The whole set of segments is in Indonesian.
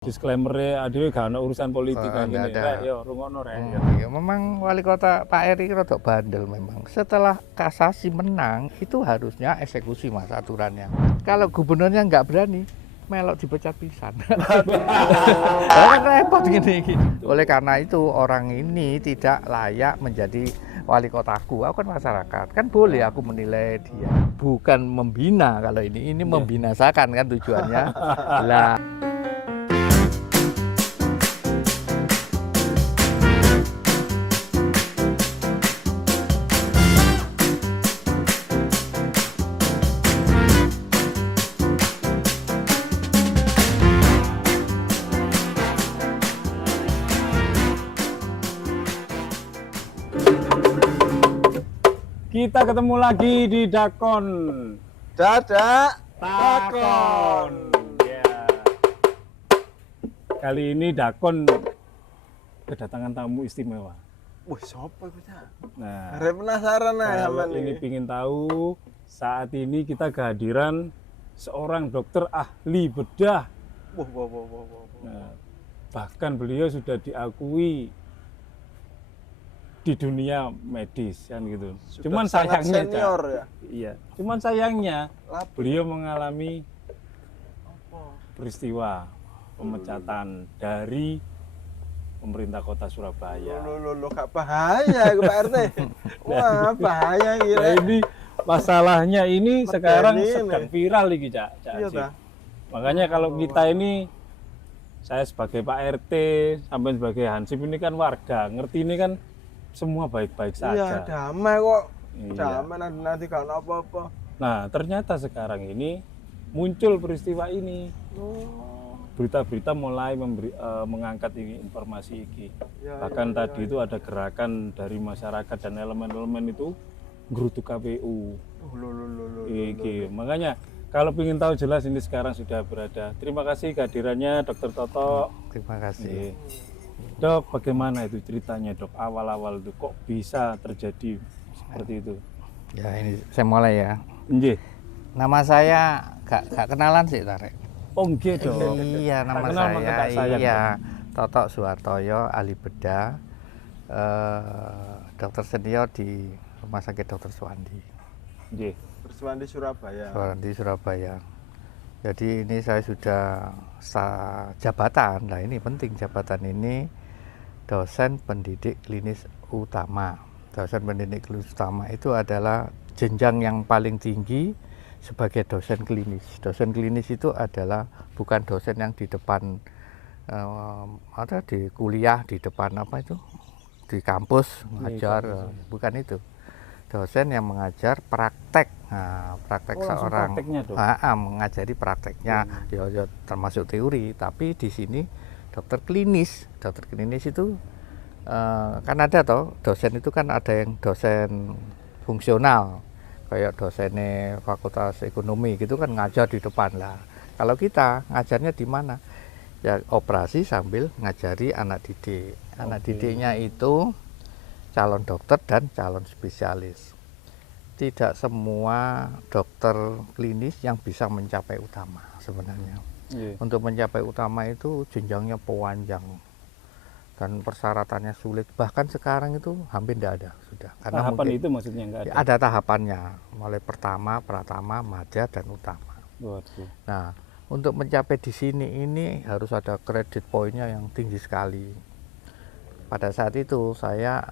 Disclaimer-e adewe gak ono urusan politik kayak nggak gini. ada. Rek, yo rungokno rek. Yo. Ya, memang wali kota Pak Eri rada bandel memang. Setelah kasasi menang, itu harusnya eksekusi mas aturannya. Kalau gubernurnya nggak berani, melok dipecat pisan. Kan repot gini. Oleh karena itu orang ini tidak layak menjadi wali kotaku. Aku kan masyarakat, kan boleh aku menilai dia. Bukan membina kalau ini membinasakan kan tujuannya. Lah. Kita ketemu lagi di Dakon. Dadak Takon. Ya. Kali ini Dakon kedatangan tamu istimewa. Wih, siapa itu? Nah, Arep penasaran nah kalau sama ini pingin tahu, saat ini kita kehadiran seorang dokter ahli bedah. Wah. Nah, bahkan beliau sudah diakui di dunia medis kan gitu. Sudah Cuman sangat sayangnya senior Cak, ya. iya. Cuman sayangnya Lapo. beliau mengalami Apa? peristiwa pemecatan dari pemerintah kota Surabaya. Lo gak bahaya itu Pak RT. Wah, bahaya Nah, gila. ini masalahnya ini sekarang ini. sedang viral nih Cak. Iya Cik. ta. Makanya kalau kita ini, saya sebagai Pak RT sampai sebagai Hansip ini kan warga, ngerti ini kan semua baik-baik Iya, saja. damai kok. Iya. Damai nanti gak ada apa-apa. Nah, ternyata sekarang ini muncul peristiwa ini. Oh. Berita-berita mulai mengangkat ini informasi ini. Ya, Bahkan tadi itu ada gerakan dari masyarakat dan elemen-elemen itu gerutu KPU. Lo. Iki. Makanya kalau ingin tahu jelas ini sekarang sudah berada. Terima kasih kehadirannya Dokter Toto. Terima kasih. Dok, bagaimana itu ceritanya dok? Awal-awal itu kok bisa terjadi seperti itu? Ya ini saya mulai ya. Nggih. Nama saya gak kenalan sih Tarek. Oh nggih dok. Iya nama kenal maka tak saya. sayang, Iya. Toto Suhartoyo, ahli bedah, dokter senior di Rumah Sakit Dr. Suwandi. Nggih. Bersuan di Surabaya. Di Surabaya. Jadi ini saya sudah jabatan. Nah ini penting jabatan ini dosen pendidik klinis utama. Dosen pendidik klinis utama itu adalah jenjang yang paling tinggi sebagai dosen klinis. Dosen klinis itu adalah bukan dosen yang di depan ada di kuliah di depan apa itu di kampus ngajar, bukan itu. Dosen yang mengajar praktek, nah, praktek seorang mengajari prakteknya, ya termasuk teori, tapi di sini dokter klinis itu kan ada toh dosen itu kan ada yang dosen fungsional, kayak dosennya Fakultas Ekonomi gitu kan ngajar di depan lah. Kalau kita ngajarnya di mana? Ya operasi sambil ngajari anak didik. Anak didiknya itu calon dokter dan calon spesialis. Tidak semua dokter klinis yang bisa mencapai utama sebenarnya. Untuk mencapai utama itu jenjangnya panjang dan persyaratannya sulit. Bahkan sekarang itu hampir tidak ada sudah. Karena tahapan itu maksudnya enggak ada? Ada tahapannya, mulai pertama, pratama, madya, dan utama. Waduh. Nah, untuk mencapai di sini ini harus ada kredit poinnya yang tinggi sekali. Pada saat itu saya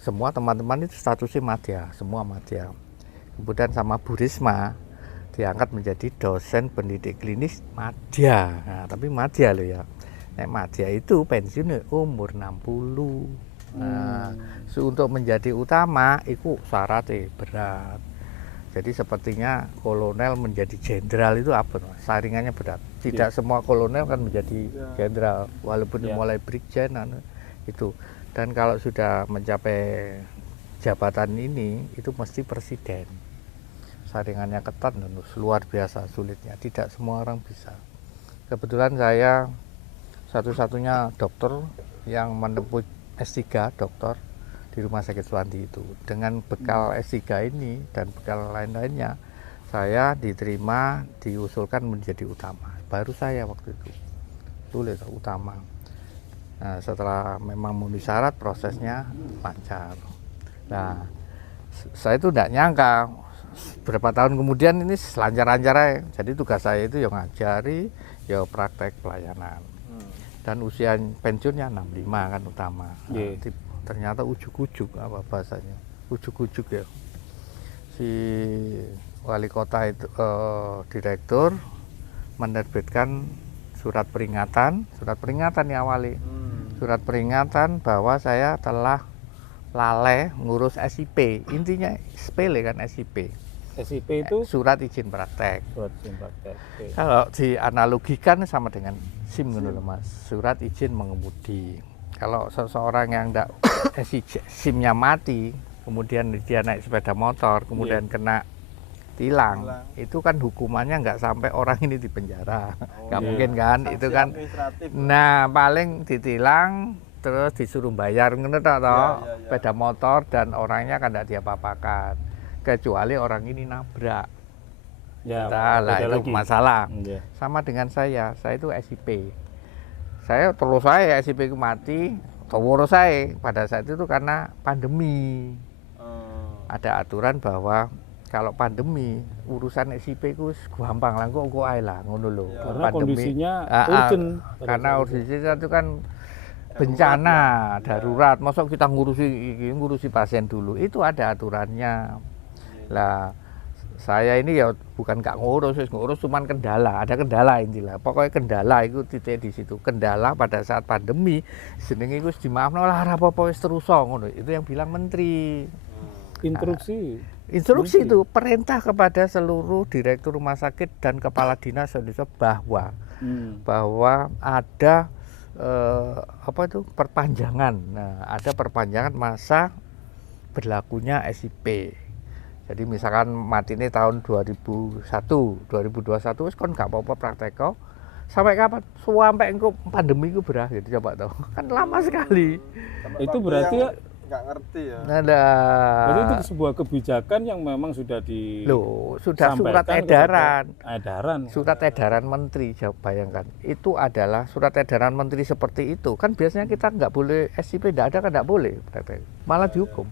semua teman-teman itu statusnya madya, semua madya. Kemudian sama Bu Risma diangkat menjadi dosen pendidik klinis madya. Nah, tapi madya loh ya. Nah, madya itu pensiunnya umur 60. Nah, untuk menjadi utama itu syaratnya berat. Jadi sepertinya kolonel menjadi jenderal itu apa? Saringannya berat. Tidak semua kolonel kan menjadi jenderal, walaupun mulai brigjen itu. Dan kalau sudah mencapai jabatan ini itu mesti presiden. Saringannya ketat dan luar biasa sulitnya. Tidak semua orang bisa. Kebetulan saya satu-satunya dokter yang menempuh S3 dokter di Rumah Sakit Suwandi itu. Dengan bekal S3 ini dan bekal lain-lainnya, saya diterima, diusulkan menjadi utama. Baru saya waktu itu. tulis utama. Nah, setelah memang memenuhi syarat, prosesnya lancar. Nah, saya itu tidak nyangka berapa tahun kemudian ini lancar-lancar aja. Jadi tugas saya itu yang ngajari, ya praktek pelayanan. Dan usia pensiunnya 65 kan utama. Nah, ternyata ujuk-ujuk apa bahasanya? Ujuk-ujuk ya. Si wali kota itu direktur menerbitkan surat peringatan diawali. Surat peringatan bahwa saya telah lalai ngurus SIP. Intinya sepele kan SIP. SIP itu surat izin praktek. surat izin praktek. Oke. Kalau dianalogikan sama dengan SIM gitu loh Mas. Surat izin mengemudi. Kalau seseorang yang enggak SIM-nya mati, kemudian dia naik sepeda motor, kemudian kena tilang, itu kan hukumannya nggak sampai orang ini di penjara, nggak mungkin kan, itu kan. Nah paling ditilang terus disuruh bayar, ngerti toh, sepeda motor dan orangnya kan nggak diapa-apakan, kecuali orang ini nabrak. Nah, lah itu lagi masalah. Sama dengan saya itu SIP. Saya terus saya SIP itu mati, tawur saya pada saat itu karena pandemi. Ada aturan bahwa kalau pandemi urusan SIP itu gampang lah, kok ae lah ngono lho. Karena kondisinya urgent. Karena urgensinya itu kan bencana darurat. Masa kita ngurusi pasien dulu, itu ada aturannya. Lah saya ini ya bukan gak ngurus cuman kendala, ada kendala intilah. Pokoknya kendala itu titik di situ. Kendala pada saat pandemi jenenge iku dimaafno lah ora apa-apa wis terus ngono. Itu yang bilang menteri. Instruksi itu perintah kepada seluruh direktur rumah sakit dan kepala dinas Indonesia bahwa ada perpanjangan. Nah, ada perpanjangan masa berlakunya SIP. Jadi misalkan mati ini tahun 2021 wis kon gak apa-apa praktek sampai kapan? Sampai engko pandemi itu berakhir, coba tahu. Kan lama sekali. Itu berarti ya nggak ngerti ya. Jadi itu sebuah kebijakan yang memang sudah sudah surat edaran. Surat Surat edaran menteri, bayangkan. Itu adalah surat edaran menteri seperti itu. Kan biasanya kita nggak boleh SIP tidak ada kan nggak boleh, malah dihukum.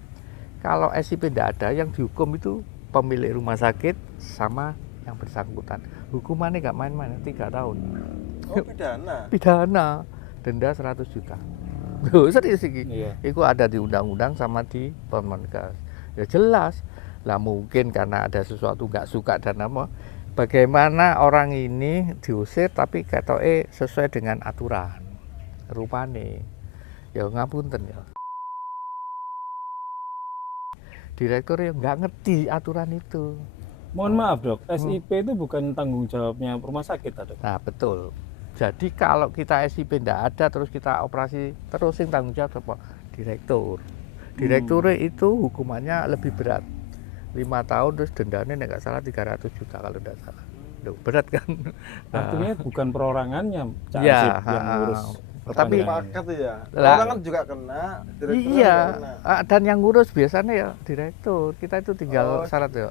Kalau SIP tidak ada, yang dihukum itu pemilik rumah sakit sama yang bersangkutan. Hukumannya nggak main-main, 3 tahun. Oh, pidana. Pidana, denda 100 juta. Loh, serius iki. Iya. Itu ada di undang-undang sama di Permenkes. Ya jelas. Lah mungkin karena ada sesuatu nggak suka dan apa. Bagaimana orang ini diusir tapi ketoke sesuai dengan aturan. Rupane. Ya ngapunten ya. Direktur yang nggak ngerti aturan itu. Mohon maaf dok, SIP itu bukan tanggung jawabnya rumah sakit dok? Nah betul. Jadi kalau kita SIP tidak ada terus kita operasi terus yang tanggung jawab apa? Direktur. Direktur itu hukumannya lebih berat. 5 tahun terus dendanya nggak salah 300 juta kalau tidak salah. Duh, berat kan? Artinya bukan perorangannya Cak Ya, Ansip yang ngurus. tapi Paket ya. Lah, Orang kan juga kena. Iya. Dan yang ngurus biasanya ya direktur. Kita itu tinggal syarat ya.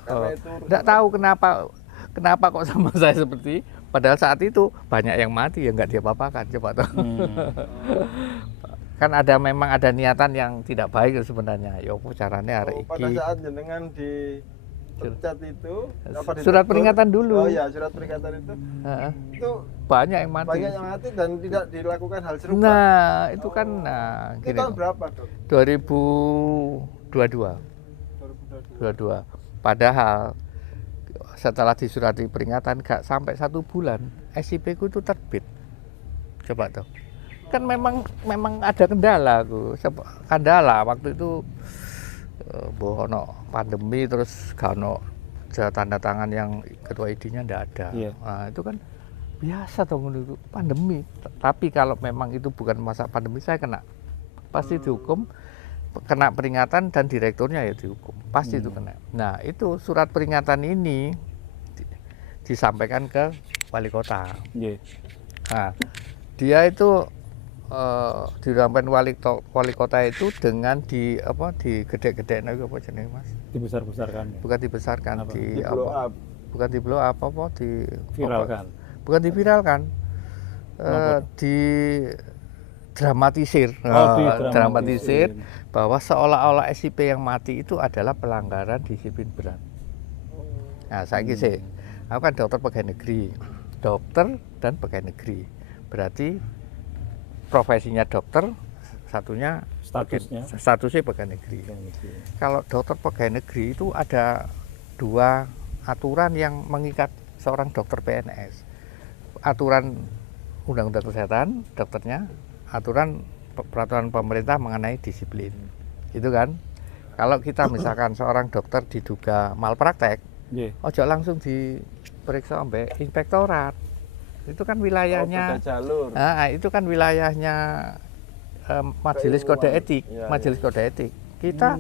Nggak tahu kenapa kok sama saya seperti. Padahal saat itu banyak yang mati ya nggak diapa-apakan, coba tahu. Kan memang ada niatan yang tidak baik sebenarnya. Ya apa caranya hari pada saat jenengan di pecat itu surat peringatan dulu. Oh ya, surat peringatan itu. Itu banyak yang mati. Banyak yang mati dan tidak dilakukan hal serupa. Nah, itu kan itu tahun berapa, Dok? 2022. Padahal setelah disurati peringatan gak sampai 1 bulan SIP ku itu terbit. Coba tuh. Kan memang ada kendala waktu itu bohono pandemi terus gak ono tanda tangan yang ketua ID-nya ndak ada. Nah, itu kan biasa dong itu pandemi. Tapi kalau memang itu bukan masa pandemi saya kena pasti dihukum, kena peringatan dan direkturnya ya dihukum. Pasti itu kena. Nah, itu surat peringatan ini disampaikan ke wali kota. Nah, dia itu dirampaikan wali kota itu dengan digede-gede apa jenenge Mas? Dibesar-besarkan. Bukan dibesarkan, viralkan. Bukan diviralkan. di dramatisir, Dramatisir. bahwa seolah-olah SIP yang mati itu adalah pelanggaran disiplin berat. Nah, saya sih, aku kan dokter pegawai negeri, dokter dan pegawai negeri, berarti profesinya dokter, satunya statusnya pegawai negeri. Kalau dokter pegawai negeri itu ada 2 aturan yang mengikat seorang dokter PNS. Aturan Undang-Undang Kesehatan dokternya, aturan peraturan pemerintah mengenai disiplin. Gitu kan? Kalau kita misalkan seorang dokter diduga malpraktek, ojo langsung diperiksa sampai inspektorat. Itu kan wilayahnya jalur. Nah, itu kan wilayahnya majelis kode etik, Ya, majelis kode etik. Kita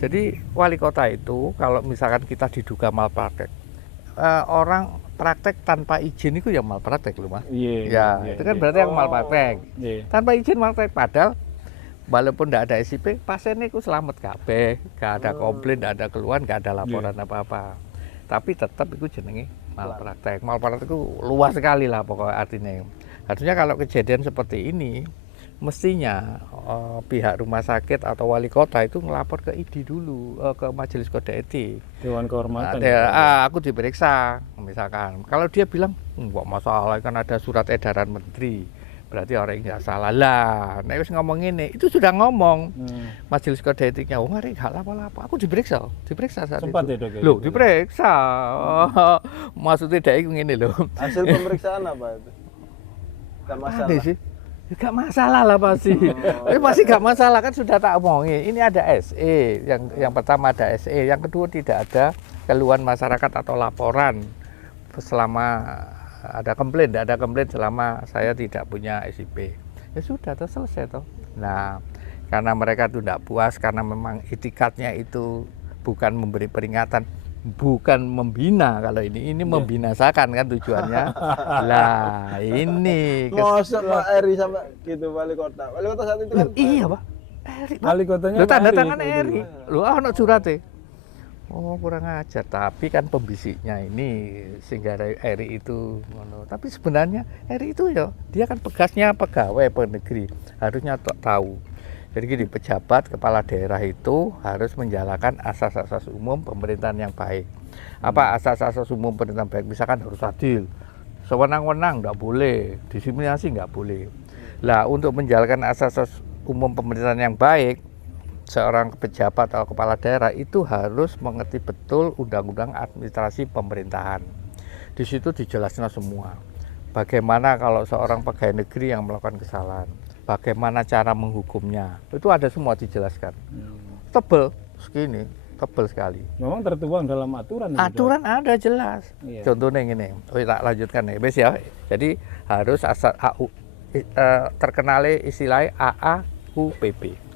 jadi wali kota itu kalau misalkan kita diduga malpraktek, orang praktek tanpa izin itu ya malpraktek loh Mas. Itu kan berarti yang malpraktek. Tanpa izin malpraktek, padahal walaupun tidak ada SIP, pasiennya itu selamat kabeh, gak ada komplain, gak ada keluhan, gak ada laporan apa-apa. Tapi tetap itu jenenge malpraktek. Malpraktek itu luas sekali lah pokoknya artinya. Artinya kalau kejadian seperti ini, mestinya pihak rumah sakit atau wali kota itu ngelapor ke ID dulu, ke majelis kode etik, Dewan Kehormatan. Aku diperiksa misalkan. Kalau dia bilang enggak masalah, kan ada surat edaran menteri, berarti orang nggak salah lah. Nah, wis ngomong ini, itu sudah ngomong majelis kode etiknya, oh mari nggak apa-apa. Aku diperiksa saat Sempat itu. ya, Dok, ya? Loh, diperiksa. Maksudnya dia ini loh. Hasil pemeriksaan apa itu? Gak masalah. Aneh sih. Gak masalah lah pasti. Pasti gak masalah, kan sudah tak omongin. Ini ada SE, yang pertama ada SE, yang kedua tidak ada keluhan masyarakat atau laporan selama ada komplain, tidak ada komplain selama saya tidak punya SIP. Ya sudah, selesai toh. Nah, karena mereka itu tidak puas karena memang itikadnya itu bukan memberi peringatan, bukan membina. Kalau ini membinasakan kan tujuannya. Lah ini Masa Pak Eri sampai gitu wali kota saat itu kan iya Pak Eri, Pak. Wali kotanya Lu tanda Pak tangan itu Eri. dulu. Lu ana surate. Oh, kurang ajar. Tapi kan pembisiknya ini sehingga Eri itu ngono. Tapi sebenarnya Eri itu ya dia kan pegasnya pegawai negeri, harusnya tahu. Jadi gini, pejabat kepala daerah itu harus menjalankan asas-asas umum pemerintahan yang baik. Apa asas-asas umum pemerintahan baik? Misalkan harus adil, sewenang-wenang nggak boleh, diskriminasi nggak boleh. Lah, untuk menjalankan asas-asas umum pemerintahan yang baik, seorang pejabat atau kepala daerah itu harus mengerti betul undang-undang administrasi pemerintahan. Di situ dijelaskan semua. Bagaimana kalau seorang pegawai negeri yang melakukan kesalahan, bagaimana cara menghukumnya, itu ada semua dijelaskan. Tebel segini, tebel sekali. Memang tertuang dalam aturan. Aturan ada jelas. Iya. Contohnya ini, tak lanjutkan ya, Bes ya. Jadi harus asal terkenali istilah AAUPP.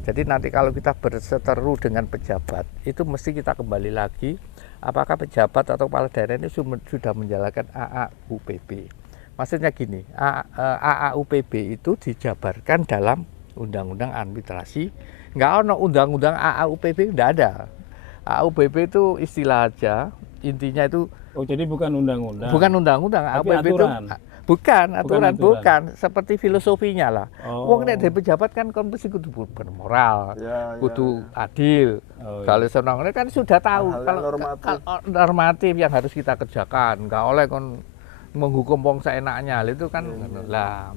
Jadi nanti kalau kita berseteru dengan pejabat, itu mesti kita kembali lagi. Apakah pejabat atau kepala daerah ini sudah menjalankan AAUPP? Maksudnya gini, AAUPP itu dijabarkan dalam undang-undang administrasi. Nggak ada undang-undang AAUPP, nggak ada. AAUPP itu istilah aja, intinya itu. Oh, jadi bukan undang-undang. Bukan undang-undang, AAUPP itu bukan aturan, bukan seperti filosofinya lah. Wong nek dari pejabat kan mesti kudu bermoral, kudu adil. Kalau senang kan sudah tahu kalau normatif yang harus kita kerjakan, nggak oleh kon menghukum wong seenaknya itu kan lah.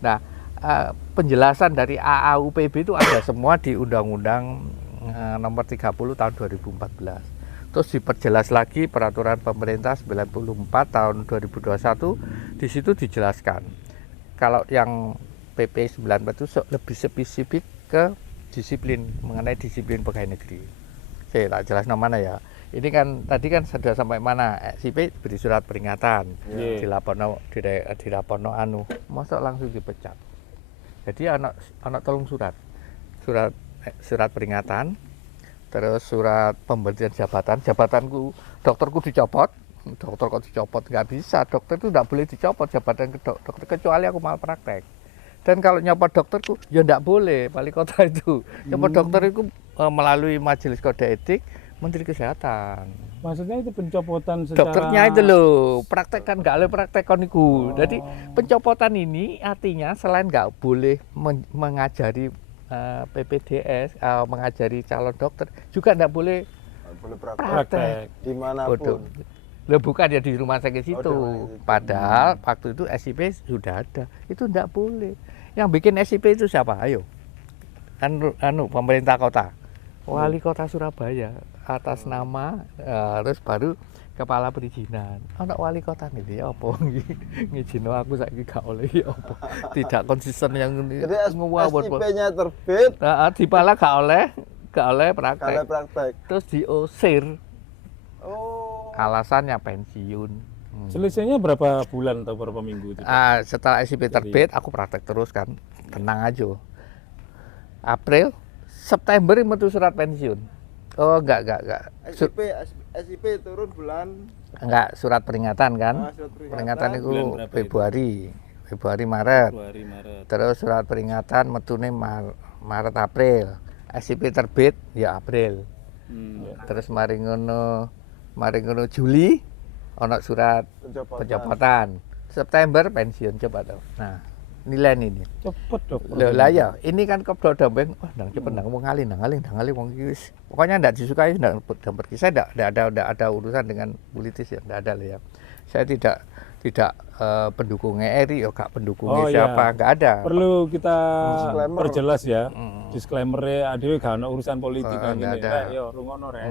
Nah, penjelasan dari AAUPB itu ada semua di Undang-Undang nomor 30 tahun 2014. Terus diperjelas lagi peraturan pemerintah 94 tahun 2021, di situ dijelaskan. Kalau yang PP 94 itu lebih spesifik ke disiplin, mengenai disiplin pegawai negeri. Saya tak jelas namanya ya. Ini kan tadi kan sudah sampai mana? SIP beri surat peringatan, dilaporno anu, masa langsung dipecat. Jadi anak tolong surat peringatan. Terus surat pemberhentian jabatanku, dokterku dicopot, dokter kok dicopot, nggak bisa, dokter itu nggak boleh dicopot jabatan dokter kecuali aku malpraktek. Dan kalau nyopot dokterku, ya nggak boleh, wali kota itu. Nyopot dokter itu melalui majelis kode etik, Menteri Kesehatan. Maksudnya itu pencopotan secara Dokternya itu loh, praktek kan nggak boleh praktekon itu. Jadi pencopotan ini artinya selain nggak boleh mengajari PPDS, mengajari calon dokter, juga nggak boleh Boleh praktek praktek. dimanapun. Waduh. Loh bukan ya di rumah sakit situ. di rumah sakit. Padahal waktu itu SIP sudah ada. Itu enggak boleh. Yang bikin SIP itu siapa? Ayo. Kan pemerintah kota. Wali Kota Surabaya atas nama terus baru kepala perizinan. Anak wali kota nih ya apa ngizino aku saiki gak oleh ya apa. Tidak konsisten yang Jadi ngawur. SIP-nya terbit, Dipala gak oleh praktek. kalau praktek. Terus diusir. Oh. Alasannya pensiun. Selisihnya berapa bulan atau berapa minggu itu? Setelah SIP terbit, aku praktek terus kan, tenang aja. April, September metu surat pensiun. Oh enggak. SIP turun bulan Enggak, surat peringatan kan. surat Peringatan itu Bulan berapa itu? Februari, Maret. Februari, Maret. Terus surat peringatan metune Maret, April. SIP terbit ya April. Terus mari ngono Juli ono surat pencopotan. September pensiun coba tuh. Nah, nilai ini. Cepet dok. Loh lah ya, ini kan keblodong wah ndang cepet ndang wong ngalih wong iki wis. Pokoknya ndak disukai ndang pergi. Saya ndak ada urusan dengan politis ya, ndak ada lah ya. Saya tidak pendukungnya Eri, ya gak pendukungnya siapa, nggak ada. Perlu kita Disclaimer. perjelas ya. Disclaimer-nya adewe gak ono urusan politik kan nggak ini. ada. Yo rungono rek.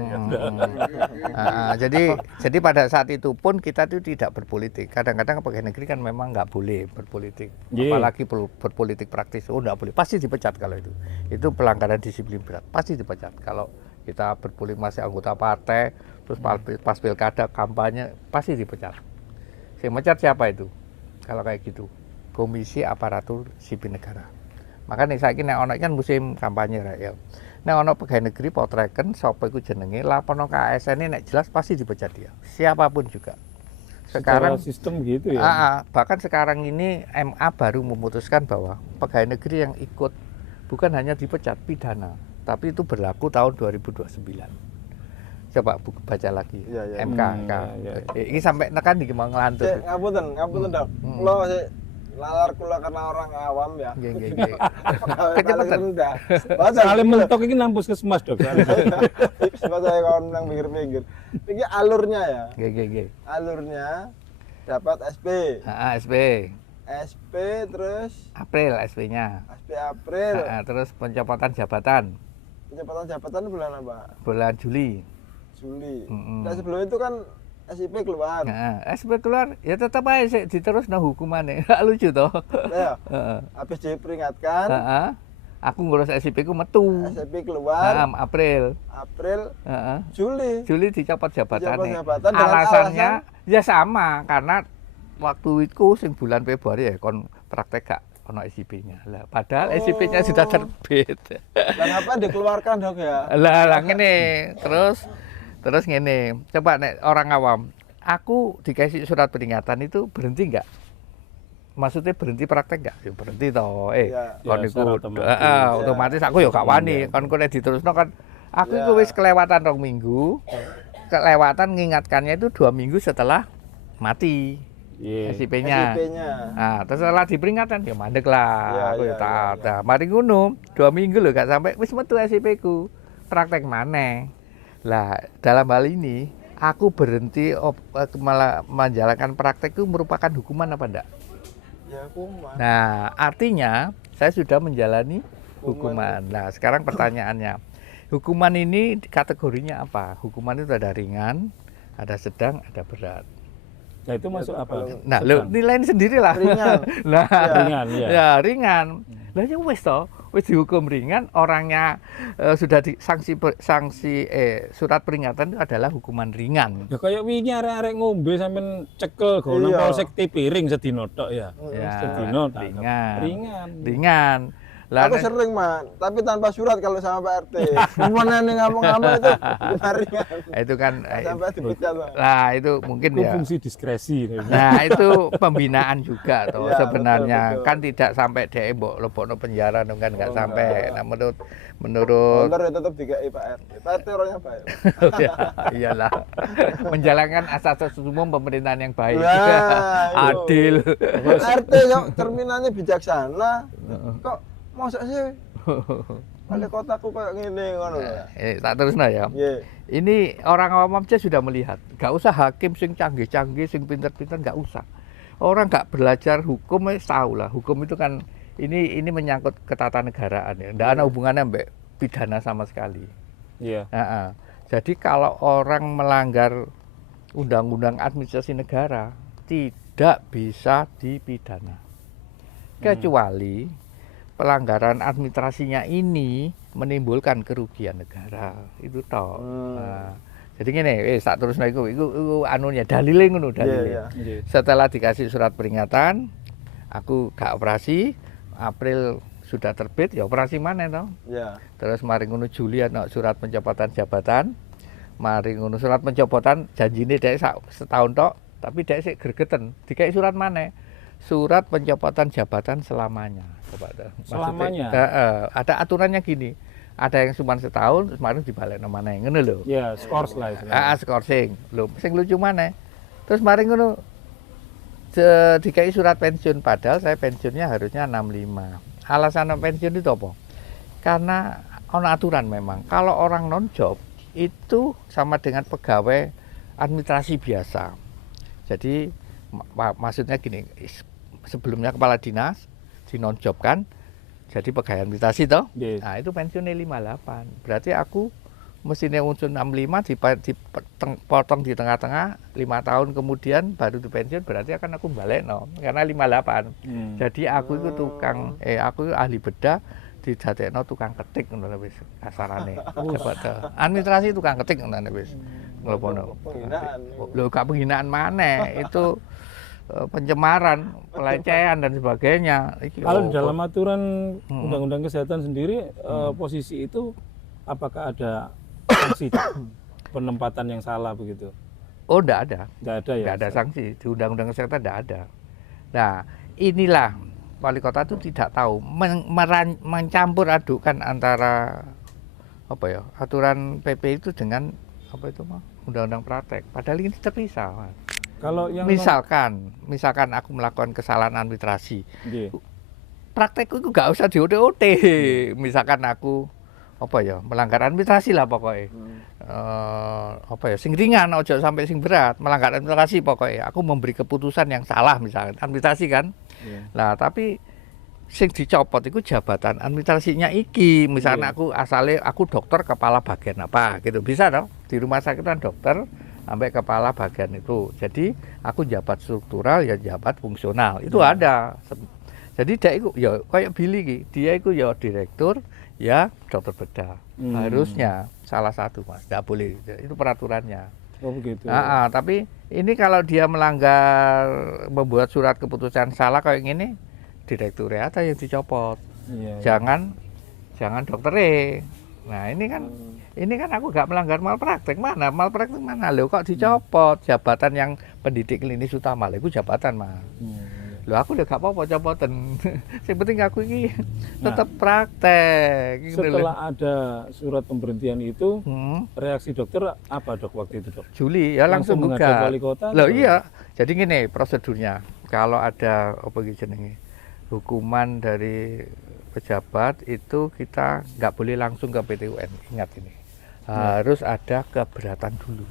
Jadi pada saat itu pun kita tuh tidak berpolitik. Kadang-kadang pegawai negeri kan memang nggak boleh berpolitik, apalagi berpolitik praktis. Oh nggak boleh, pasti dipecat kalau itu. Itu pelanggaran disiplin berat, pasti dipecat. Kalau kita berpolitik masih anggota partai, terus pas pilkada kampanye pasti dipecat. Yang mecat siapa itu? Kalau kayak gitu, Komisi Aparatur Sipil Negara. Makanya saya kira ono kan musim kampanye rek ya. Nek ono pegawai negeri potreken sapa iku jenenge lapono KSN ini nek jelas pasti dipecat dia. Siapapun juga. Sekarang sistem gitu ya. Bahkan sekarang ini MA baru memutuskan bahwa pegawai negeri yang ikut bukan hanya dipecat pidana, tapi itu berlaku tahun 2029. Coba baca lagi MK. Ini sampai nekan di mau ngelantur. Ngapunten dok. Lo sih lalar kula karena orang awam ya. Nggih. Kecepatan. Sekali mentok ini nang puskesmas dok. Sebab saya kawan nang pinggir-pinggir. Ini alurnya ya. Nggih. Alurnya dapat SP. SP. SP terus April SP-nya. SP April. Terus pencopotan jabatan. Pencopotan jabatan bulan apa? Bulan Juli. Nah sebelum itu kan SIP keluar. SIP keluar ya tetap aja sih diterus hukumannya. Lucu toh. Ya. Habis diperingatkan. Aku ngurus SIP ku metu. SIP keluar. April. Juli dicopot jabatannya. Alasannya ya sama karena waktu itu sing bulan Februari ya kon praktek gak ono SIP-nya. Lah padahal SIP-nya sudah terbit. Lah ngapa dikeluarkan dok ya? Lah ngene terus ngene, coba nek orang awam, aku dikasih surat peringatan itu berhenti nggak? Maksudnya berhenti praktek nggak? Ya berhenti toh, kon iku otomatis aku ya gak wani, kon nek diterusno kan aku iku wis kelewatan 2 minggu. Kelewatan ngingatkannya itu 2 minggu setelah mati. SIP-nya. Nah, terus setelah diperingatkan ya mandek lah, aku ya taat. Nah, mari ngono, 2 minggu lho gak sampai wis metu SIP-ku. Praktek maneh. Lah, dalam hal ini aku berhenti malah menjalankan praktek itu merupakan hukuman apa enggak? Ya, hukuman. Nah, artinya saya sudah menjalani hukuman. Nah, sekarang pertanyaannya, hukuman ini kategorinya apa? Hukuman itu ada ringan, ada sedang, ada berat. Nah itu masuk apa? Nah, lo nilai sendiri lah. Ringan. Nah, ringan ya. Ya, ringan. Lah ya wis toh, wis dihukum ringan, orangnya sudah sanksi surat peringatan itu adalah hukuman ringan. Ya kayak wingi arek-arek ngombe sampean cekel go nang polsek piring sedino tok ya. Ya, sedino ringan. Ringan. Ringan. Lah Aku sering man, tapi tanpa surat kalau sama Pak RT. Mana nih ngomong-ngomong itu ringan. itu kan Sampai dipecat Mas. lah itu mungkin Itu ya. fungsi diskresi. Nah, itu pembinaan juga toh Iya, sebenarnya. betul, betul. Kan tidak sampai dia mbok lebokno penjara dong kan nggak Oh, sampai. enggak. Nah, menurut Motor ya tetap dikai Pak RT. Pak RT orangnya baik. ya, iyalah. Menjalankan asas umum pemerintahan yang baik. Nah, itu. Adil. RT yang terminalnya bijaksana. Kok masa sih? Wali kotaku kayak gini ngono lho. Tak terusno ya. Nggih. Ini orang awam aja sudah melihat. Gak usah hakim sing canggih-canggih, sing pinter-pinter, gak usah. Orang gak belajar hukum tahu lah. Hukum itu kan ini menyangkut ketatanegaraan ya. Nggak ada hubungannya mbak pidana sama sekali. Iya. Jadi kalau orang melanggar undang-undang administrasi negara tidak bisa dipidana. Kecuali pelanggaran administrasinya ini menimbulkan kerugian negara. Itu toh. Nah, jadi gini, tak terus iku anunya dalile ngono dalile. Iya. Setelah dikasih surat peringatan, aku gak operasi, April sudah terbit, ya operasi mana toh? Iya. Terus mari ngono Juli ana surat pencopotan jabatan. Mari ngono surat pencopotan janjine dhek setahun tok, tapi dhek sik gregeten. Dikai surat mana? Surat pencopotan jabatan selamanya. Coba dah. Selamanya? Ada aturannya gini. Ada yang cuma setahun, terus mari dibalekno maneh, ngono lho. Ya, skors lah istilahnya. Skorsing. Lho, sing lucu mana? Terus mari ngono dikai surat pensiun padahal saya pensiunnya harusnya 65. Alasan pensiun itu apa? Karena ono aturan memang. Kalau orang non job itu sama dengan pegawai administrasi biasa. Jadi maksudnya gini, sebelumnya kepala dinas di non job kan, jadi pegawai administrasi toh. Yes. Nah, itu pensiunnya 58. Berarti aku mestinya unsur 65 dipotong di tengah-tengah 5 tahun kemudian baru dipensiun, berarti akan aku balik no karena 58. Jadi aku itu aku itu ahli bedah didadekno tukang ketik ngono wis kasarane. Administrasi tukang ketik ngono wis. Nglopono. Penghinaan. Lho gak penghinaan maneh, itu pencemaran, pelecehan dan sebagainya. Kalau dalam aturan Undang-Undang Kesehatan sendiri, posisi itu apakah ada sanksi penempatan yang salah begitu? Oh, enggak ada. Tidak ada ya? Enggak ada sanksi. Di Undang-Undang Kesehatan enggak ada. Nah, inilah wali kota itu tidak tahu mencampur adukan antara aturan PP itu dengan undang-undang praktek. Padahal ini terpisah. Mas. Kalau yang Misalkan aku melakukan kesalahan administrasi, Nggih. praktekku itu nggak usah di-OT. Misalkan aku melanggar administrasi lah pokoknya. Sing ringan, ojo sampai sing berat. Melanggar administrasi pokoknya. Aku memberi keputusan yang salah misalkan administrasi kan. Iya. Nah tapi sing dicopot itu jabatan administrasinya iki. Misalnya aku dokter kepala bagian apa gitu bisa dong. Di rumah sakit kan dokter sampai kepala bagian itu. Jadi aku jabat struktural ya jabat fungsional. Itu ada. Jadi dia itu ya kayak Billy iki. Dia itu ya direktur ya dokter bedah. Harusnya salah satu Mas. Enggak boleh. Itu peraturannya. Oh begitu. Tapi ini kalau dia melanggar membuat surat keputusan salah kayak gini, direkturnya ada yang dicopot. Iya. Jangan dokternya. Nah ini kan aku gak melanggar malpraktek mana lo kok dicopot jabatan yang pendidik klinis utama itu jabatan mah. Lo aku udah gak apa-apa copotan. Yang penting aku ini tetap praktek. Setelah ada surat pemberhentian itu, reaksi dokter apa dok waktu itu dok? Juli ya langsung menghadap buka. wali kota. Loh iya. Jadi gini prosedurnya. Kalau ada hukuman dari pejabat itu kita nggak boleh langsung ke PT UN. Ingat ini. Harus ada keberatan dulu.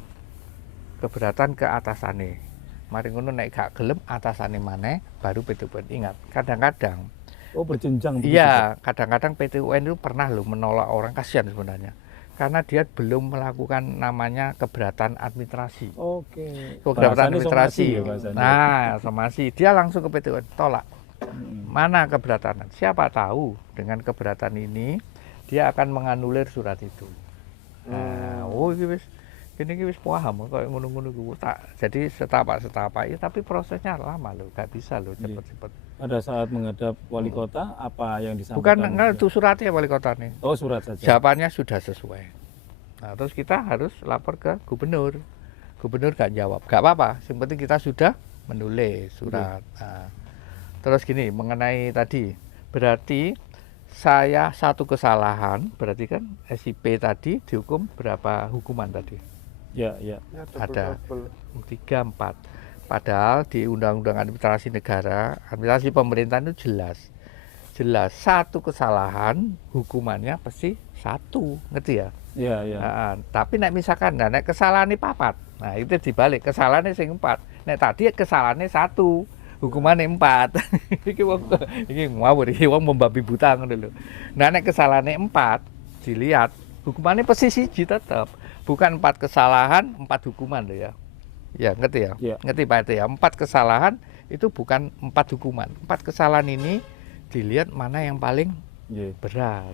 Keberatan ke atasannya. Mari ngono nek gak gelem atasane maneh baru PT UN. Ingat, kadang-kadang berjenjang begitu. iya, kadang-kadang PT UN itu pernah loh menolak orang, kasihan sebenarnya. Karena dia belum melakukan namanya keberatan administrasi. Oke. Keberatan administrasi. Nah, somasi. Dia langsung ke PT UN, tolak. Mana keberatan? Siapa tahu dengan keberatan ini dia akan menganulir surat itu. Nah, Kene iki wis paham kok ngono-ngono ku tak jadi setapak ya tapi prosesnya lama loh, gak bisa loh Iya. cepet-cepet. Pada saat menghadap wali kota, apa yang Bukan disampaikan? enggak itu suratnya wali kota nih. Oh, surat saja. Jawabannya sudah sesuai. Nah, terus kita harus lapor ke gubernur. Gubernur gak jawab, gak apa-apa. Yang penting kita sudah menulis surat. Nah, terus gini mengenai tadi, berarti saya satu kesalahan, berarti kan SIP tadi dihukum berapa hukuman tadi? Ya, ya. Ya, Ada. double. 3, 4. Padahal di Undang-Undang Administrasi Negara, administrasi pemerintahan itu jelas. Jelas satu kesalahan hukumannya pasti 1, ngerti ya? Ya, ya. Nah, tapi nek misalkan nek kesalahan ini 4. Nah, itu dibalik, kesalahannya sing 4. Nek tadi kesalahannya 1, hukumannya 4. Iki ngawur, iki wong membabi buta ngono lho. Nah, nek kesalahannya 4, dilihat hukumannya pasti siji tetap. Bukan 4 kesalahan, 4 hukuman loh ya. Ya, ngerti ya? Ya. Ngerti Pak RT ya? 4 kesalahan itu bukan 4 hukuman. 4 kesalahan ini dilihat mana yang paling Ya. berat.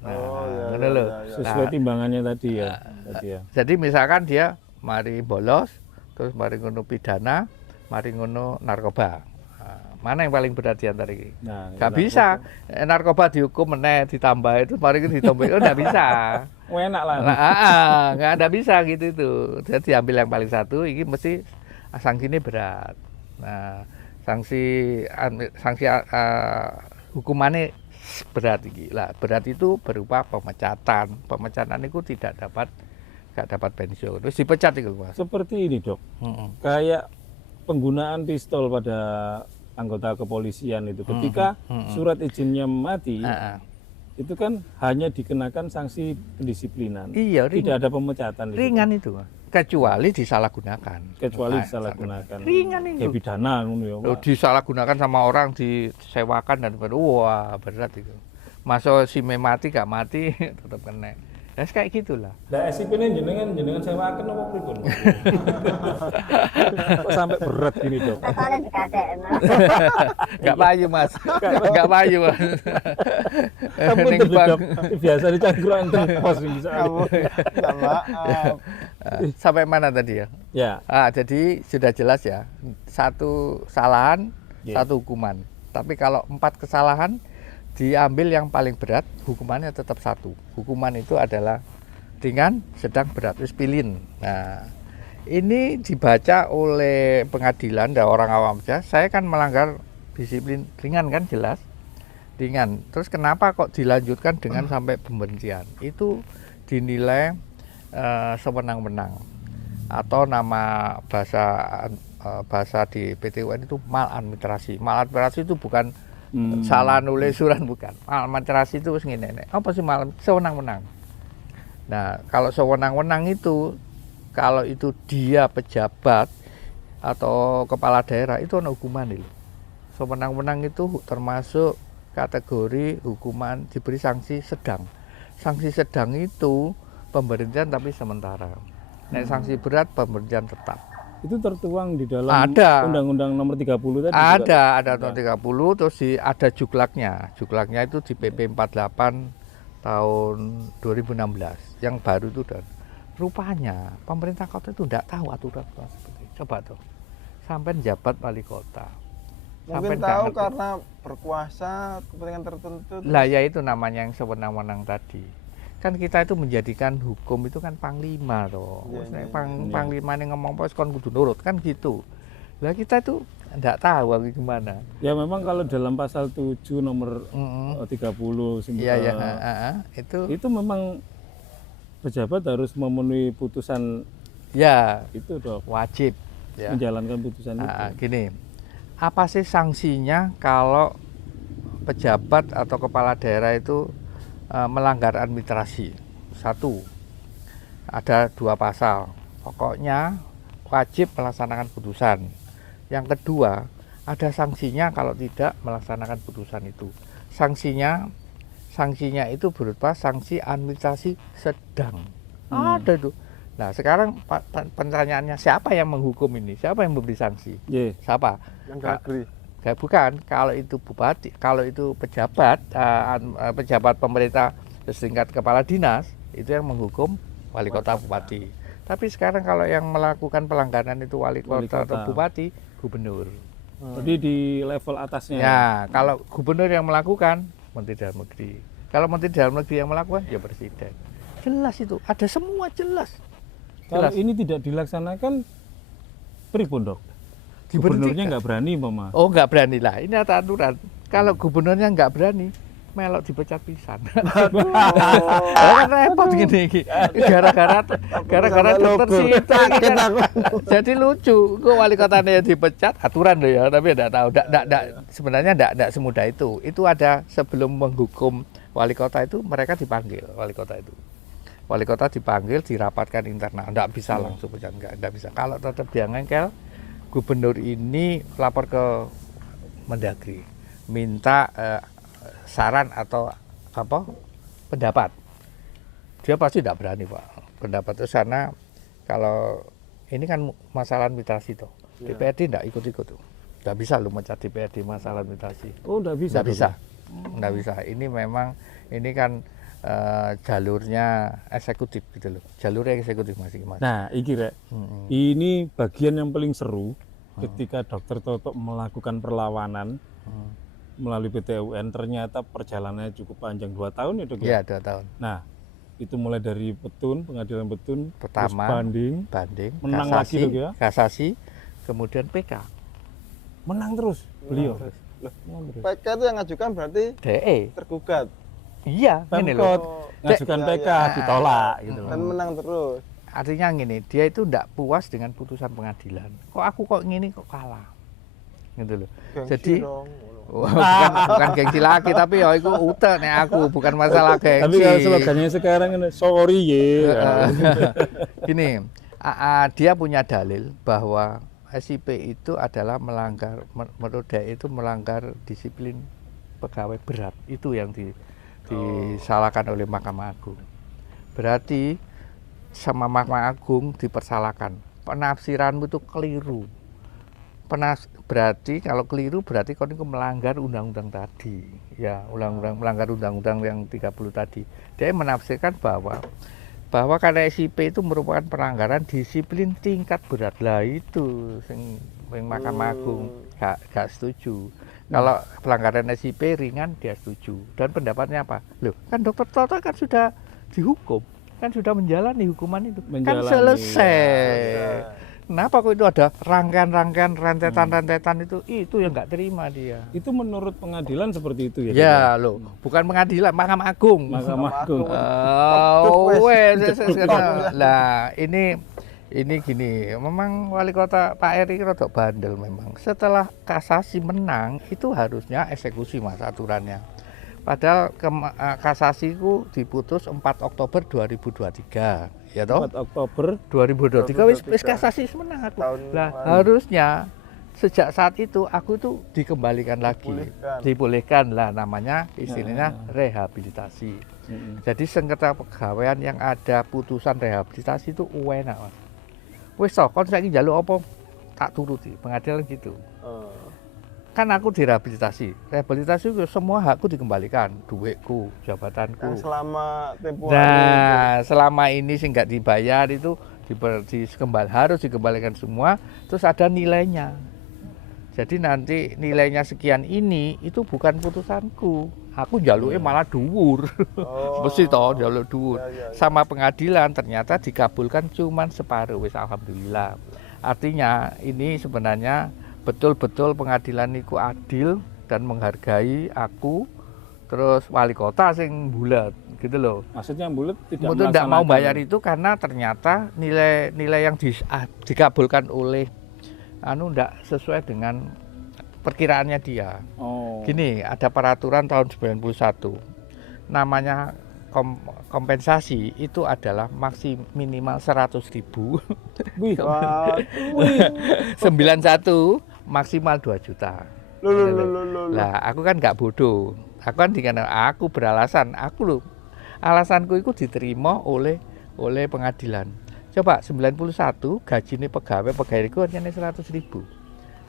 Nah, Oh, ya, ngono ya, lho. ya, ya. Sesuai Nah, timbangannya tadi ya. Tadi ya. jadi misalkan dia mari bolos, terus mari ngono pidana, mari ngono narkoba. Nah, mana yang paling berat di antara ini? Nah, Gak bisa. Narkoba dihukum meneh ditambah itu, mari itu ditambah itu nggak bisa. enak lah. Nah, nggak ada bisa gitu itu. Jadi ambil yang paling satu, ini mesti sanksinya berat. Nah, sanksi hukumannya berat iki. Lah, berat itu berupa pemecatan. Pemecatan itu gak dapat pensiun. Terus dipecat itu, Mas. Seperti ini, Dok. Heeh. Kayak penggunaan pistol pada anggota kepolisian itu ketika surat izinnya mati, Heeh. itu kan hanya dikenakan sanksi pendisiplinan. Iya, Tidak ada pemecatan. ringan itu, Mas. Kecuali disalahgunakan. Kecuali Nah, disalahgunakan. Ringan itu. Kayak pidana ngono ya. Oh, disalahgunakan sama orang, disewakan dan wah berat itu. Masa si mati gak mati tetap kena. Ya kayak gitulah. Lah SIP ini jenengan sewakan apa pripun? Kok sampai berat gini, Dok? Soalnya dikadek, Mas. Gak payu Mas. Gak payu Mas. Tapi Ning itu, bang. Dok, biasa dicangkruan pas bisa. Kamu minta maaf. Sampai mana tadi ya? Ya, Jadi sudah jelas ya. 1 kesalahan, Ya. 1 hukuman. Tapi kalau 4 kesalahan diambil yang paling berat, hukumannya tetap 1. Hukuman itu adalah ringan, sedang, berat. Terus pilih. Nah, ini dibaca oleh pengadilan dan orang awam saja. Saya kan melanggar disiplin ringan kan jelas. Ringan. Terus kenapa kok dilanjutkan dengan sampai pemberhentian? Itu dinilai sewenang-wenang. Atau nama bahasa di PT UN itu maladministrasi. Maladministrasi itu bukan salah nulis surat, bukan. Maladministrasi itu wis ngene. Apa sih sewenang-wenang? Nah, kalau sewenang-wenang itu, kalau itu dia pejabat atau kepala daerah, itu ada hukuman itu. Sewenang-wenang itu termasuk kategori hukuman diberi sanksi sedang. Sanksi sedang itu pemberhentian tapi sementara. Nek sanksi berat pemberhentian tetap. itu tertuang di dalam Ada. Undang-Undang Nomor 30 tadi. juga? Ada tahun 30, terus ada juklaknya. Juklaknya itu di PP 48 tahun 2016. Yang baru itu dan rupanya pemerintah kota itu tidak tahu aturan seperti itu. Coba tuh. Sampai jabat wali kota. Sampai Mungkin nggak tahu ngerti. karena berkuasa kepentingan tertentu. Lah ya itu namanya yang sewenang-wenang tadi. Kan kita itu menjadikan hukum itu kan panglima toh. Iya, Wes nek iya, pang- iya. panglima ini ngomong pos kon kudu nurut kan gitu. Lah kita itu enggak tahu gimana. Ya memang kalau dalam pasal 7 nomor Mm-mm. 30 Iya ya, itu itu memang pejabat harus memenuhi putusan ya itu, Dok. wajib ya. Menjalankan putusan itu. Gini, apa sih sanksinya kalau pejabat atau kepala daerah itu melanggar administrasi? 1, ada 2 pasal. Pokoknya wajib melaksanakan putusan. Yang kedua, ada sanksinya kalau tidak melaksanakan putusan itu. Sanksinya itu berupa sanksi administrasi sedang. Ada itu. Nah, sekarang pertanyaannya siapa yang menghukum ini? Siapa yang memberi sanksi? Ye. Siapa? Yang gagri. Bukan, kalau itu bupati, kalau itu pejabat pejabat pemerintah setingkat kepala dinas, itu yang menghukum wali kota bupati. Tapi sekarang kalau yang melakukan pelanggaran itu wali Wali kota atau kota. bupati, gubernur. Jadi di level atasnya. Ya, kalau gubernur yang melakukan, Menteri Dalam Negeri. Kalau Menteri Dalam Negeri yang melakukan, ya Presiden. Jelas itu, ada semua jelas. Kalau Jelas. ini tidak dilaksanakan, pripun dok? Diberhentikan. Gubernurnya nggak berani, Mama. Oh, nggak berani lah. Ini ada aturan. Kalau gubernurnya nggak berani, melok dipecat pisan. Oh, kan repot gini. Gara-gara dokter situ. Kaget aku. Jadi lucu. Kok wali kotanya dipecat, aturan loh ya. Tapi enggak tahu. Sebenarnya enggak semudah itu. Itu ada sebelum menghukum wali kota itu, mereka dipanggil wali kota itu. Wali kota dipanggil, dirapatkan internal. Enggak bisa langsung pecat, enggak bisa. Kalau tetap dia ngengkel, gubernur ini lapor ke Mendagri, minta saran atau apa pendapat. Dia pasti tidak berani pak pendapat itu, karena kalau ini kan masalah administrasi toh. Ya. DPRD tidak ikut-ikut tuh, tidak bisa lu mecat DPRD masalah administrasi. Oh, nggak bisa. Tidak bisa, tidak bisa. Ini memang ini kan jalurnya eksekutif gitu loh, jalurnya eksekutif masing-masing. Nah, iki rek. Ini bagian yang paling seru ketika Dokter Toto melakukan perlawanan melalui PT UN. Ternyata perjalanannya cukup panjang, 2 tahun ya dok ya? Iya 2 tahun. Nah, itu mulai dari Petun, pengadilan Petun, terus Pertama banding, menang lagi dok ya? kasasi, kemudian PK. Menang terus beliau. Terus. Loh, Menang terus. PK itu yang ngajukan berarti DE. tergugat Iya, ini loh. Pemkot Oh, ngajukan iya, PK iya. ditolak gitu dan loh. menang terus. Artinya gini, dia itu tidak puas dengan putusan pengadilan. Kok aku kok gini kok kalah, gitu loh. Gengsi Jadi dong. bukan gengsi lagi, tapi ya itu ute nih aku, bukan masalah Tapi gengsi. kalau slogannya sekarang ini sorry ya. Gini, dia punya dalil bahwa SIP itu adalah melanggar, menurut dia itu melanggar disiplin pegawai berat. Itu yang disalahkan oleh Mahkamah Agung. Berarti sama Mahkamah Agung dipersalahkan. Penafsiranmu itu keliru. Berarti kalau keliru berarti kau ini melanggar undang-undang tadi. Ya, melanggar undang-undang yang 30 tadi. Dia menafsirkan bahwa karena SIP itu merupakan pelanggaran disiplin tingkat berat. Lah itu sing Mahkamah Agung gak setuju. Kalau pelanggaran SIP ringan dia setuju. Dan pendapatnya apa? Loh, kan Dokter Toto kan sudah dihukum, kan sudah menjalani hukuman itu. Kan Menjalani, selesai. Kenapa kok itu ada rangkaian-rangkaian rentetan-rentetan itu yang nggak terima dia. Itu menurut pengadilan seperti itu ya? Ya loh, bukan pengadilan, Mahkamah Agung. Mahkamah Agung. Lah ini gini, memang wali kota Pak Eri rada bandel memang. Setelah kasasi menang itu harusnya eksekusi mas aturannya. Padahal kasasi ku diputus 4 Oktober 2023, ya toh? 4 Oktober 2023 wis kasasi menang aku. Tahun Lah lalu. harusnya sejak saat itu aku itu dikembalikan lagi, dibolehkan lah, namanya istilahnya rehabilitasi. Jadi sengketa pegawaian yang ada putusan rehabilitasi itu enak mas. Wis toh kon saiki njaluk apa tak turuti, pengadilan gitu. Kan aku direhabilitasi. Rehabilitasi itu semua hakku dikembalikan, duitku, jabatanku. Yang selama tempo Nah, selama ini sih nggak dibayar itu harus dikembalikan semua, terus ada nilainya. Jadi nanti nilainya sekian ini itu bukan putusanku. Aku jaluknya malah dhuwur. Mesti toh jaluk dhuwur. Ya. Sama pengadilan ternyata dikabulkan cuman separuh, wis alhamdulillah. Artinya ini sebenarnya betul-betul pengadilan niku adil dan menghargai aku, terus wali kota sing bulat gitu loh. maksudnya bulat tidak Untuk tidak mau melaksanakan. bayar itu karena ternyata nilai yang dikabulkan oleh tidak sesuai dengan perkiraannya dia. Oh. Gini, ada peraturan tahun 91. Namanya kompensasi itu adalah minimal 100.000. Wih, Wah, 91 maksimal 2 juta. lu. Lah, aku kan nggak bodoh. Aku kan aku beralasan, alasanku itu diterima oleh pengadilan. Coba 91 gajinya pegawai itu hanya 100.000.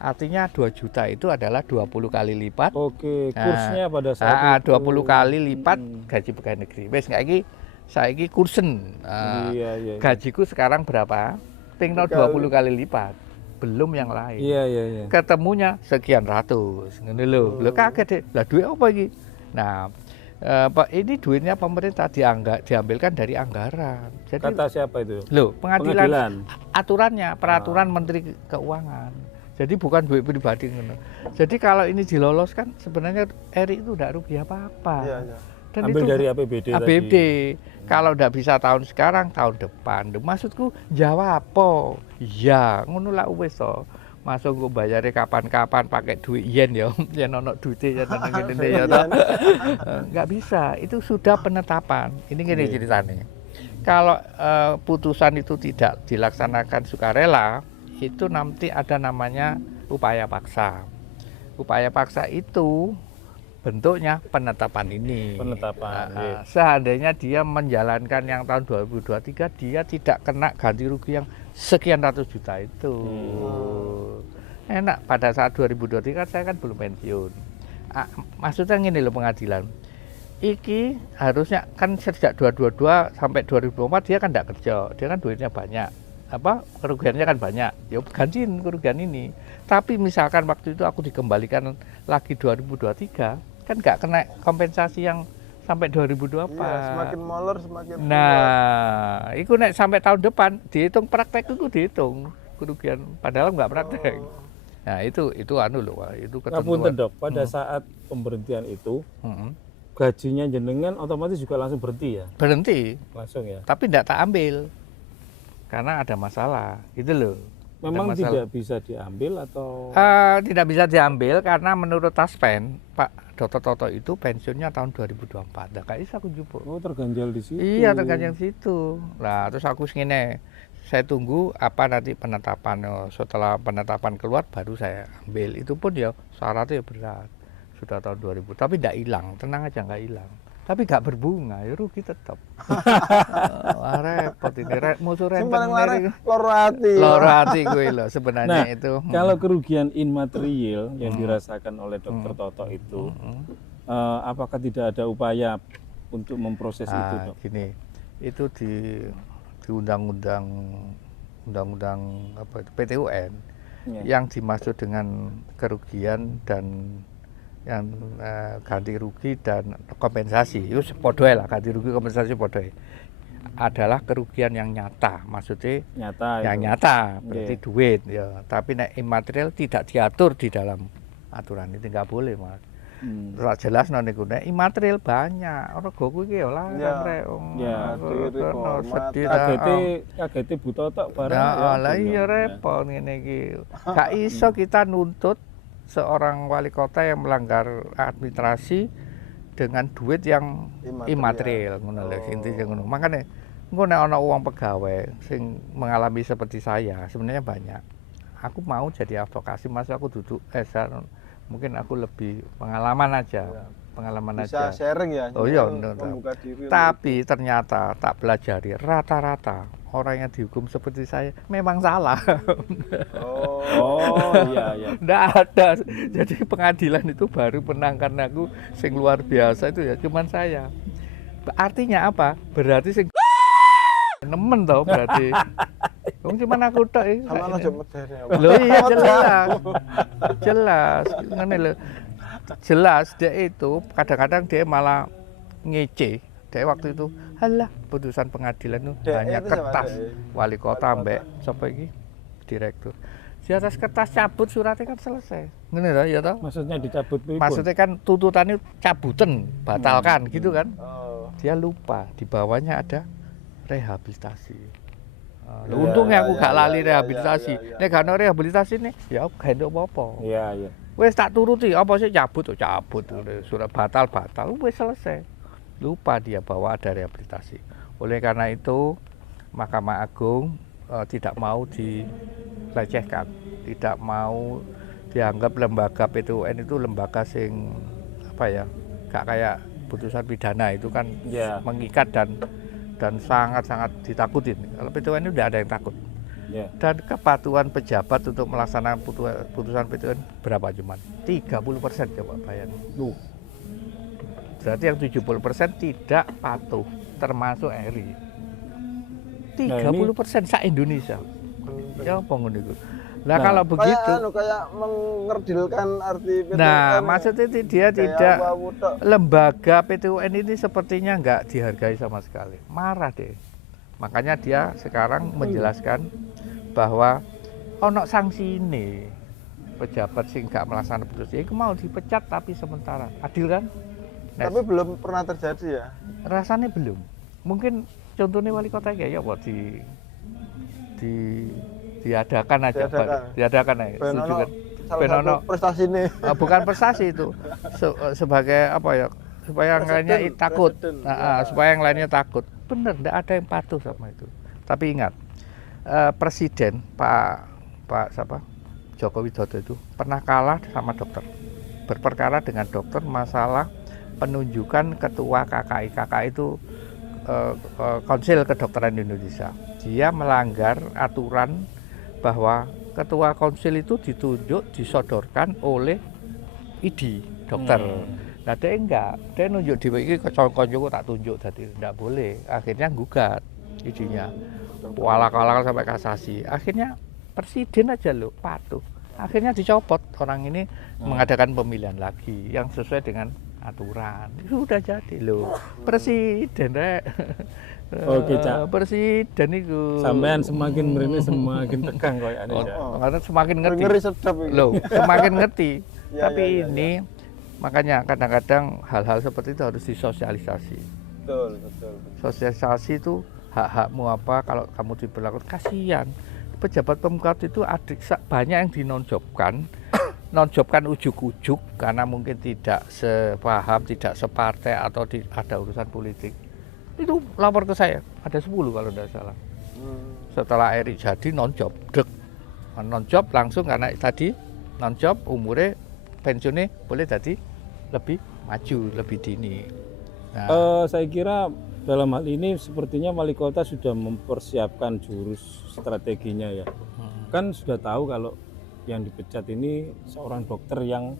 Artinya 2 juta itu adalah 20 kali lipat. oke, Nah, kursnya pada saat itu. 20 kali lipat gaji pegawai negeri. Wes nggak iki saiki kursen. Iya. Gajiku sekarang berapa? Tinggal 20 kali lipat. Belum yang lain. Iya. Ketemunya sekian ratus. Ngene lho. Lho kaget deh. Lah duit apa iki? Nah, Pak, ini duitnya pemerintah diambilkan dari anggaran. Jadi Kata siapa itu? loh, pengadilan. Aturannya, peraturan Menteri Keuangan. Jadi bukan duit pribadi. Jadi kalau ini diloloskan sebenarnya Erik itu tidak rugi apa-apa. Iya. Dan Ambil itu dari APBD APBD. tadi. Kalau tidak bisa tahun sekarang, tahun depan. Maksudku jawab apa? Ya, ngono lah wis to. Masuk gue bayarnya kapan-kapan pakai duit yen ya, yen ono duitnya ya ngene ya toh. Nggak bisa, itu sudah penetapan. Ini gini ceritanya. Kalau putusan itu tidak dilaksanakan sukarela, itu nanti ada namanya upaya paksa. Upaya paksa itu bentuknya penetapan ini. Penetapan. Seandainya dia menjalankan yang tahun 2023, dia tidak kena ganti rugi yang sekian ratus juta itu. Enak, pada saat 2023 saya kan belum pensiun. Maksudnya gini loh pengadilan. Iki harusnya kan sejak 2022 sampai 2024 dia kan tidak kerja, dia kan duitnya banyak. Kerugiannya kan banyak, ya gantiin kerugian ini. Tapi misalkan waktu itu aku dikembalikan lagi 2023, kan nggak kena kompensasi yang sampai 2024. Iya, semakin molor semakin Nah, itu nek sampai tahun depan dihitung praktek itu dihitung kerugian padahal nggak praktek. Nah, itu anu loh, itu Ngapunten ketentuan. Dok, pada saat pemberhentian itu gajinya jenengan otomatis juga langsung berhenti ya? Berhenti, Langsung ya? tapi tidak tak ambil karena ada masalah, gitu loh. Memang Ada masalah. tidak bisa diambil atau? Tidak bisa diambil karena menurut Taspen, Pak Dr. Toto itu pensiunnya tahun 2024. Nah, kayak aku jupuk. Oh, terganjal di situ. Iya, terganjal situ. Nah, terus aku segini, saya tunggu apa nanti penetapan. Setelah penetapan keluar baru saya ambil. Itu pun ya syaratnya berat. Sudah tahun 2000, tapi tidak hilang. Tenang aja, nggak hilang. Tapi nggak berbunga, ya rugi tetap. Repot ini, musuh Sing renten. paling larang loro ati. Loro hati gue loh sebenarnya Nah, itu. kalau kerugian immaterial yang dirasakan oleh Dokter Toto itu, apakah tidak ada upaya untuk memproses itu, Dok? Gini, itu di undang-undang apa itu, PT-UN yang dimaksud dengan kerugian dan yang ganti rugi dan kompensasi itu podoe lah, ganti rugi kompensasi podoe adalah kerugian yang nyata, maksudnya Nyata yang itu. nyata berarti duit ya, tapi nek immaterial tidak diatur di dalam aturan itu, nggak boleh Mas. Terus jelas non niku nek immaterial banyak orang goku iki ya lah Ya, sedih kagete buta tok barang. nah, lah iya repot ngene iki. Gak iso kita nuntut seorang wali kota yang melanggar administrasi dengan duit yang immaterial ngono lho intinya ngono. Makane engko nek ana uang pegawai sing mengalami seperti saya, sebenarnya banyak. Aku mau jadi advokasi, Mas, aku duduk mungkin aku lebih pengalaman aja. Pengalaman Bisa aja. sharing ya. Oh iya, membuka diri. tapi ternyata tak pelajari rata-rata orang yang dihukum seperti saya memang salah. Oh, iya. Nggak ada. Jadi pengadilan itu baru menangkan aku sing luar biasa itu ya cuman saya. Artinya apa? Berarti sing nemen tau berarti. Cuman aku tok iki. Sama aja medeni. Loh iya jelas. Ngene lho. Jelas dia itu kadang-kadang dia malah ngece. Dia waktu itu, halah putusan pengadilan itu hanya itu kertas siapa, wali kota ambek sapa iki direktur. Di atas kertas cabut suratnya kan selesai. Ngene lho ya toh? Maksudnya dicabut pripun? Maksudnya kan tuntutannya cabutan, batalkan gitu kan. Oh. Dia lupa di bawahnya ada rehabilitasi. Ya, Untungnya aku ya, gak lali ya, rehabilitasi. ya. Nek gak ono rehabilitasi nih, ya aku gak nduk apa-apa. Iya. Wes tak turuti, apa sih cabut, surat batal, wes selesai. Lupa dia bahwa ada rehabilitasi. Oleh karena itu, Mahkamah Agung tidak mau dilecehkan, tidak mau dianggap lembaga PT-UN itu lembaga sing apa ya, gak kayak putusan pidana itu kan mengikat dan sangat-sangat ditakutin. Kalau PT-UN itu tidak ada yang takut. Dan kepatuhan pejabat untuk melaksanakan putusan PT-UN berapa cuman? 30% coba bayangin. Berarti yang 70% tidak patuh. termasuk Eri. Nah, ini- 30% sak Indonesia. Ya apa ngono iku. Nah, Nah, kalau begitu, kayak mengerdilkan arti PTUN. nah maksudnya dia Kayak tidak apa-apa tok. lembaga PTUN ini sepertinya nggak dihargai sama sekali. Marah deh. Makanya dia sekarang menjelaskan bahwa ono sanksi ini pejabat sing nggak melaksanakan putusan itu mau dipecat tapi sementara. Adil kan? Nah, Tapi belum pernah terjadi ya. rasanya belum. Mungkin contohnya wali kota kayak ya apa diadakan aja, Diadakan. Pak. Diadakan aja. Ben Setuju ono kan? salah Ben satu ono. prestasi nih. Bukan prestasi itu sebagai apa ya, supaya yang lainnya Presiden, takut. presiden. Nah, Ya. supaya yang lainnya takut. Bener, tidak ada yang patuh sama itu. Tapi ingat, presiden Pak siapa, Joko Widodo itu pernah kalah sama dokter, berperkara dengan dokter masalah penunjukan ketua KKI. KKI itu Konsil Kedokteran Indonesia. Dia melanggar aturan bahwa ketua konsil itu ditunjuk, disodorkan oleh ID dokter. Nah dia enggak, dia nunjuk di ini konco tak tunjuk, jadi enggak boleh. Akhirnya gugat ID-nya, walak-walak sampai kasasi. Akhirnya presiden aja loh patuh. Akhirnya dicopot, orang ini mengadakan pemilihan lagi yang sesuai dengan aturan. Itu udah jadi loh, presiden rek. Oke, Cak. Presiden itu. Sampean semakin merene semakin tegang koyane, Cak. Karena semakin ngerti. Ngeri sedap ini. Loh, semakin ngerti. Ya, Tapi ya, ya, ini makanya kadang-kadang hal-hal seperti itu harus disosialisasi. Betul, betul. Sosialisasi itu hak-hakmu apa kalau kamu diberlakukan, kasihan. Pejabat pemkot itu banyak yang dinonjobkan, nonjobkan ujuk-ujuk karena mungkin tidak sepaham, tidak separtai atau ada urusan politik. Itu lapor ke saya, ada 10 kalau tidak salah. Setelah Eri jadi nonjob, nonjob langsung karena tadi nonjob umurnya pensiunnya boleh jadi lebih maju, lebih dini. Nah, Saya kira dalam hal ini sepertinya wali kota sudah mempersiapkan jurus strateginya ya. Kan sudah tahu kalau yang dipecat ini seorang dokter yang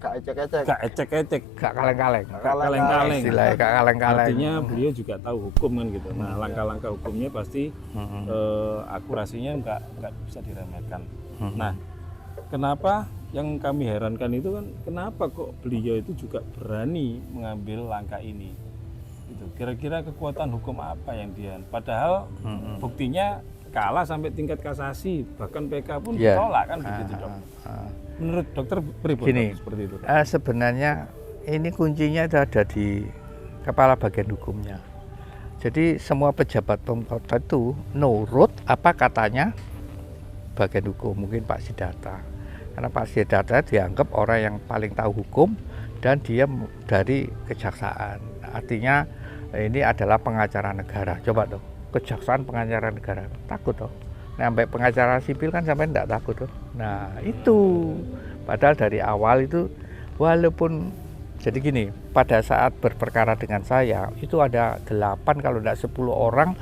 Gak ecek-ecek. gak ecek-ecek, gak kaleng-kaleng. gak kaleng-kaleng. Istilahnya gak kaleng-kaleng. Artinya beliau juga tahu hukum kan gitu. Nah, langkah-langkah hukumnya pasti akurasinya nggak bisa diremehkan. Nah, kenapa yang kami herankan itu kan kenapa kok beliau itu juga berani mengambil langkah ini? Gitu. Kira-kira kekuatan hukum apa yang dia? Padahal buktinya kalah sampai tingkat kasasi, bahkan PK pun Ya. ditolak kan begitu, Dok. Menurut dokter pribadi Gini, seperti itu, Dok? sebenarnya ini kuncinya itu ada di kepala bagian hukumnya. Jadi semua pejabat pemkot itu nurut apa katanya bagian hukum, mungkin Pak Sidarta. Karena Pak Sidarta dianggap orang yang paling tahu hukum dan dia dari kejaksaan. Artinya ini adalah pengacara negara. Coba dong, kejaksaan pengacara negara. Takut dong. Nah, sampai pengacara sipil kan sampai enggak takut tuh. Nah, itu. Padahal dari awal itu walaupun jadi gini, pada saat berperkara dengan saya itu ada 8 kalau enggak 10 orang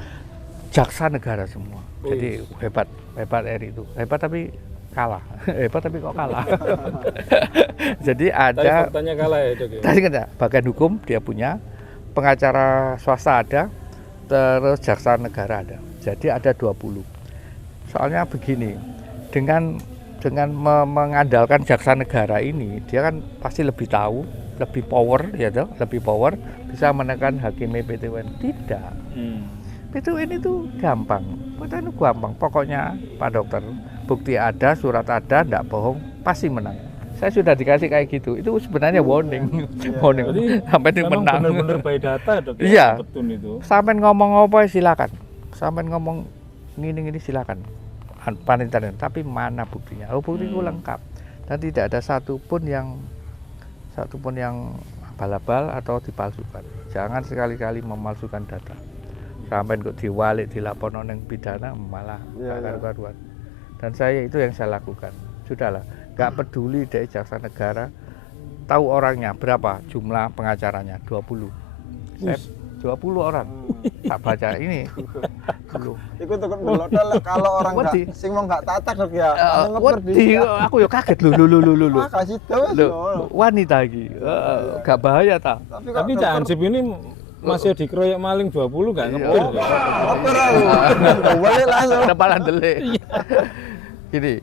jaksa negara semua. Jadi hebat Eri itu. Hebat tapi kalah. Hebat tapi kok kalah. Jadi Tapi ada faktanya kalah ya, Dok. Ya? tadi kan ada bagian hukum dia punya, pengacara swasta ada, terus jaksa negara ada. Jadi ada 20. Soalnya begini, dengan mengandalkan jaksa negara ini, dia kan pasti lebih tahu, lebih power, ya toh, lebih power, bisa menekan hakim PTUN. Tidak, PTUN itu gampang, PTUN itu gampang. Pokoknya Pak Dokter, bukti ada, surat ada, tidak bohong, pasti menang. Saya sudah dikasih kayak gitu, itu sebenarnya warning, warning. Jadi Sampai dia memang menang. benar-benar by data, Dok. Ya, Iya. Betul itu. Sampai ngomong apa silakan, sampai ngomong ini silakan. Panitia, tapi mana buktinya? Oh, buktiku lengkap dan tidak ada satupun yang abal-abal atau dipalsukan. Jangan sekali-kali memalsukan data. Sampai kok diwalik dilaporkan yang pidana malah karuan. Dan saya itu yang saya lakukan. Sudahlah, nggak peduli dari jaksa negara. Tahu orangnya berapa jumlah pengacaranya? 20. Saya 20 orang. Tak baca ini. Belum. Iku tukut delok kalau orang Wedi. sing mau nggak tatak Dok ya. Wedi, aku ya kaget lu. Ah, kasih tahu Loh, wanita lagi, gak bahaya tak? Tapi Cak Hansip ini masih dikeroyok maling 20 nggak Iya. ngepir. Motor aku. Balik langsung. Kepala delik. Gini,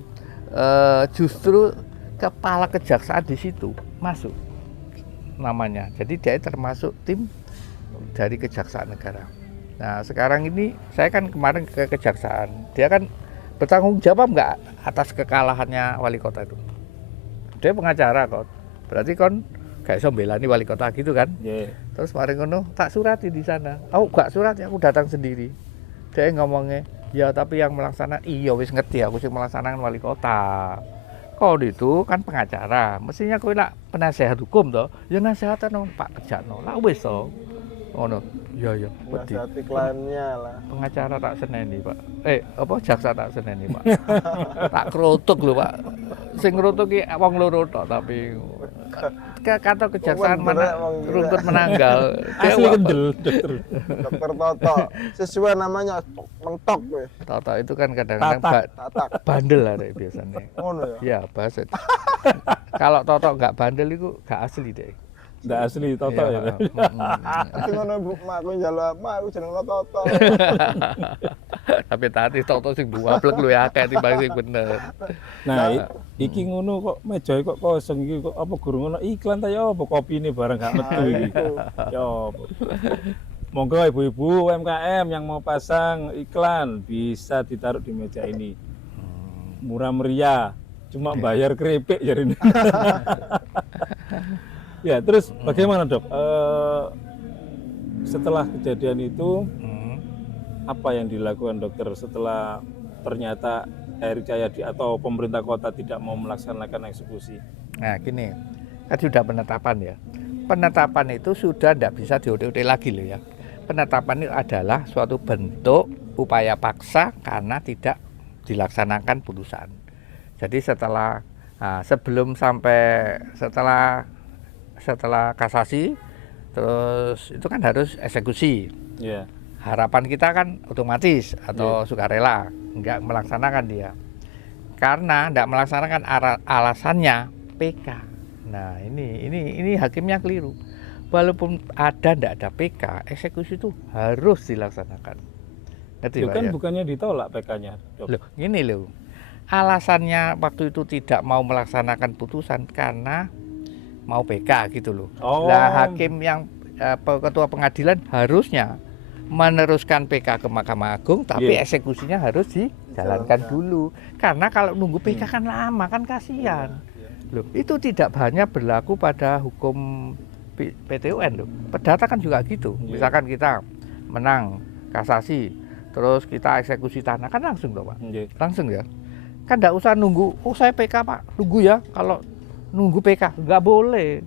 justru kepala kejaksaan di situ masuk namanya. Jadi dia termasuk tim dari Kejaksaan Negara. Nah sekarang ini saya kan kemarin ke Kejaksaan, dia kan bertanggung jawab nggak atas kekalahannya wali kota itu? Dia pengacara kok, berarti kon gak iso mbelani wali kota gitu kan? Iya. Terus kemarin ngono tak surati di sana. Oh gak surat, aku datang sendiri. Dia ngomongnya, ya tapi yang melaksanakan, iya wis ngerti aku sih melaksanakan wali kota. Kau itu kan pengacara, mestinya kau lah penasehat hukum toh, ya nasihatan Pak Kerjano, lah wis toh. Ngono, iya iya. Wedi. Nasihati kliennya lah. Pengacara tak seneni Pak. Apa jaksa tak seneni Pak. Tak kerutuk lho Pak. Sing ngrutuk ki wong loro tok tapi kata kejaksaan mana runtut menanggal. Dia Asli kendel dokter. Dokter Toto. Sesuai namanya mentok kowe. Toto itu kan kadang-kadang Tatak. bandel ada biasanya. Ngono ya. Ya bahasa. Kalau Toto nggak bandel itu nggak asli deh. Nggak asli Toto ya. Tapi ngono Bu, mak aku njaluk mak aku jeneng Toto. Tapi tadi Toto sing buaplek lu ya akeh timbang sing bener. Nah, iki ngono kok meja kok kosong iki kok apa guru ngono iklan ta ya apa kopi ini barang gak metu iki. Ya apa. Monggo ibu-ibu UMKM yang mau pasang iklan bisa ditaruh di meja ini. Murah meriah, cuma bayar keripik jadi ini. Ya, terus bagaimana Dok? Setelah kejadian itu apa yang dilakukan dokter setelah ternyata Eri Cahyadi atau pemerintah kota tidak mau melaksanakan eksekusi? Nah gini, kan sudah penetapan ya. Penetapan itu sudah tidak bisa diudik-udik lagi loh ya. Penetapan itu adalah suatu bentuk upaya paksa karena tidak dilaksanakan putusan. Jadi setelah setelah kasasi, terus itu kan harus eksekusi. Ya. Harapan kita kan otomatis atau sukarela nggak melaksanakan dia. Karena nggak melaksanakan alasannya PK. Nah ini hakimnya keliru. Walaupun nggak ada PK, eksekusi itu harus dilaksanakan. Ngerti, Itu Pak, kan ya? bukannya ditolak PK-nya, Dok. Loh, gini loh. Alasannya waktu itu tidak mau melaksanakan putusan karena mau PK gitu loh. Oh. Nah, hakim yang ketua pengadilan harusnya meneruskan PK ke Mahkamah Agung, tapi eksekusinya harus dijalankan dulu. Karena kalau nunggu PK kan lama, kan kasihan. Loh, itu tidak hanya berlaku pada hukum PT UN loh. Perdata kan juga gitu. Misalkan kita menang kasasi, terus kita eksekusi tanah kan langsung loh Pak. Langsung ya. Kan enggak usah nunggu, oh saya PK Pak, tunggu ya. Kalau nunggu PK nggak boleh.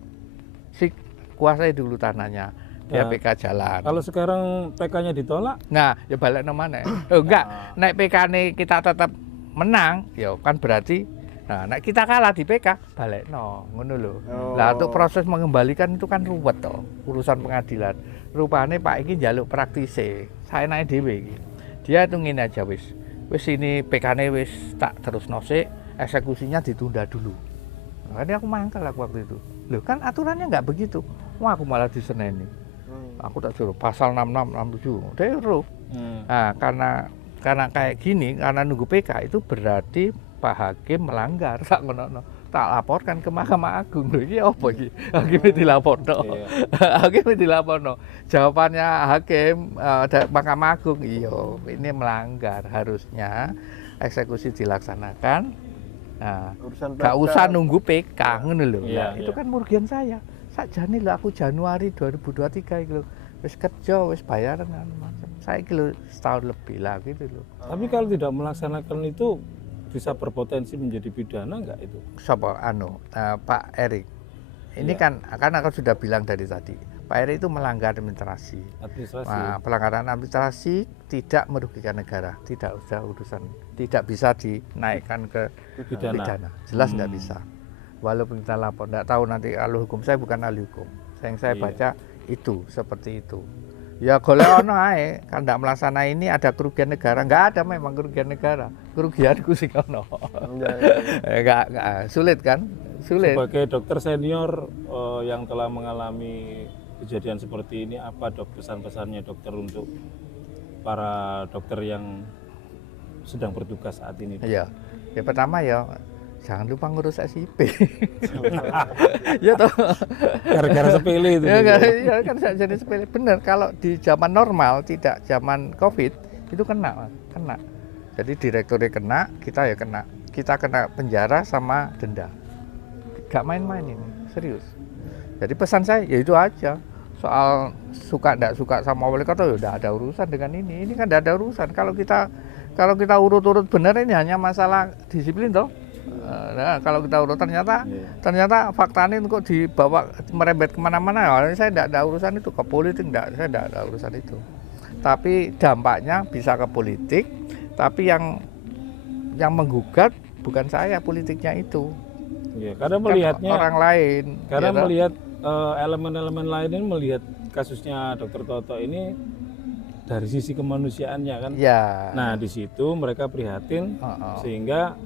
Si kuasai dulu tanahnya. Dia PK jalan. Kalau sekarang PK-nya ditolak, Nah, ya balik mana? Oh enggak, naik PK nih kita tetap menang, ya kan berarti naik kita kalah di PK, balik ngono lho. Lah untuk proses mengembalikan itu kan ruwet toh, urusan pengadilan. Rupane Pak iki njaluk praktise. Saya naik dhewe iki. Dia itu ngene aja wis ini PK-ne wis tak terus sik, eksekusinya ditunda dulu. Makanya aku mangkel waktu itu. Loh kan aturannya nggak begitu. Wah aku malah diseneni. Aku tak suruh pasal 66, 67. Dia suruh. Nah, karena kayak gini, karena nunggu PK itu berarti Pak Hakim melanggar. Tak laporkan ke Mahkamah Agung. Loh, ini apa ini? Hakimnya dilaporno. Hakimnya dilaporno. Jawabannya Hakim Mahkamah Agung, iya, ini melanggar. Harusnya eksekusi dilaksanakan. Nah, gak usah nunggu PK ngono lho. Nah, itu kan merugian saya. Sakjane lho aku Januari 2023 iki lho. Wis kerja, wis bayaran macam. Saiki lho setahun lebih lah gitu lho. Tapi kalau tidak melaksanakan itu bisa berpotensi menjadi pidana enggak itu? Siapa Pak Erik. Ini kan aku sudah bilang dari tadi. Pak Erik itu melanggar administrasi. Nah, pelanggaran administrasi tidak merugikan negara, tidak usah urusan, tidak bisa dinaikkan ke pidana. Jelas nggak bisa. Walaupun kita lapor, nggak tahu nanti ahli hukum, saya bukan ahli hukum. Yang saya baca itu seperti itu. Ya golek ono ae, kan ndak melaksana ini ada kerugian negara, nggak ada memang kerugian negara, kerugianku sing ono. Nggak sulit kan? Sulit. Sebagai dokter senior yang telah mengalami kejadian seperti ini apa dok pesan-pesannya dokter untuk para dokter yang sedang bertugas saat ini? Dok? Iya. Ya pertama ya jangan lupa ngurus SIP. Ya toh. Gara-gara sepele itu. Ya kan jadi sepele. Bener kalau di zaman normal tidak zaman Covid itu kena. Jadi direkturnya kena, kita ya kena. Kita kena penjara sama denda. Gak main-main ini, serius. Jadi pesan saya ya itu aja. Soal suka enggak suka sama wali kota ya udah ada urusan dengan ini. Ini kan enggak ada urusan. Kalau kita urut-urut benar ini hanya masalah disiplin toh. Nah, kalau kita urut ternyata faktanya kok dibawa merembet kemana-mana. Saya tidak ada urusan itu ke politik, saya tidak ada urusan itu. Tapi dampaknya bisa ke politik. Tapi yang menggugat bukan saya, politiknya itu. Ya, karena melihatnya kan orang lain. Karena ya, melihat elemen-elemen lain ini melihat kasusnya Dokter Toto ini dari sisi kemanusiaannya kan. Ya. Nah di situ mereka prihatin sehingga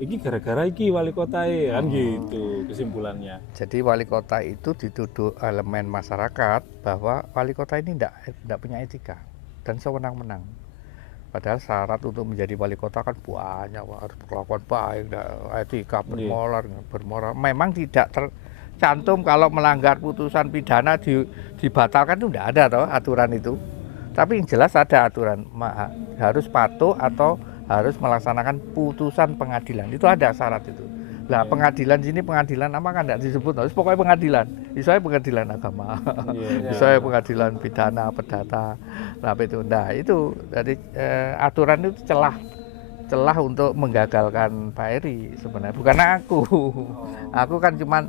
iki gara-gara iki wali kota kan gitu kesimpulannya. Jadi wali kota itu dituduh elemen masyarakat bahwa wali kota ini tidak punya etika dan sewenang-wenang. Padahal syarat untuk menjadi wali kota kan banyak, harus berkelakuan baik, etika, bermoral. Memang tidak tercantum kalau melanggar putusan pidana dibatalkan itu tidak ada toh aturan itu. Tapi yang jelas ada aturan harus patuh atau harus melaksanakan putusan pengadilan. Itu ada syarat itu. Nah, pengadilan sini pengadilan apa kan tidak disebut, harus pokoknya pengadilan. Misalnya pengadilan agama, misalnya pengadilan pidana, perdata, nah itu dari aturan itu celah untuk menggagalkan Pak Eri sebenarnya, bukan aku. Aku kan cuma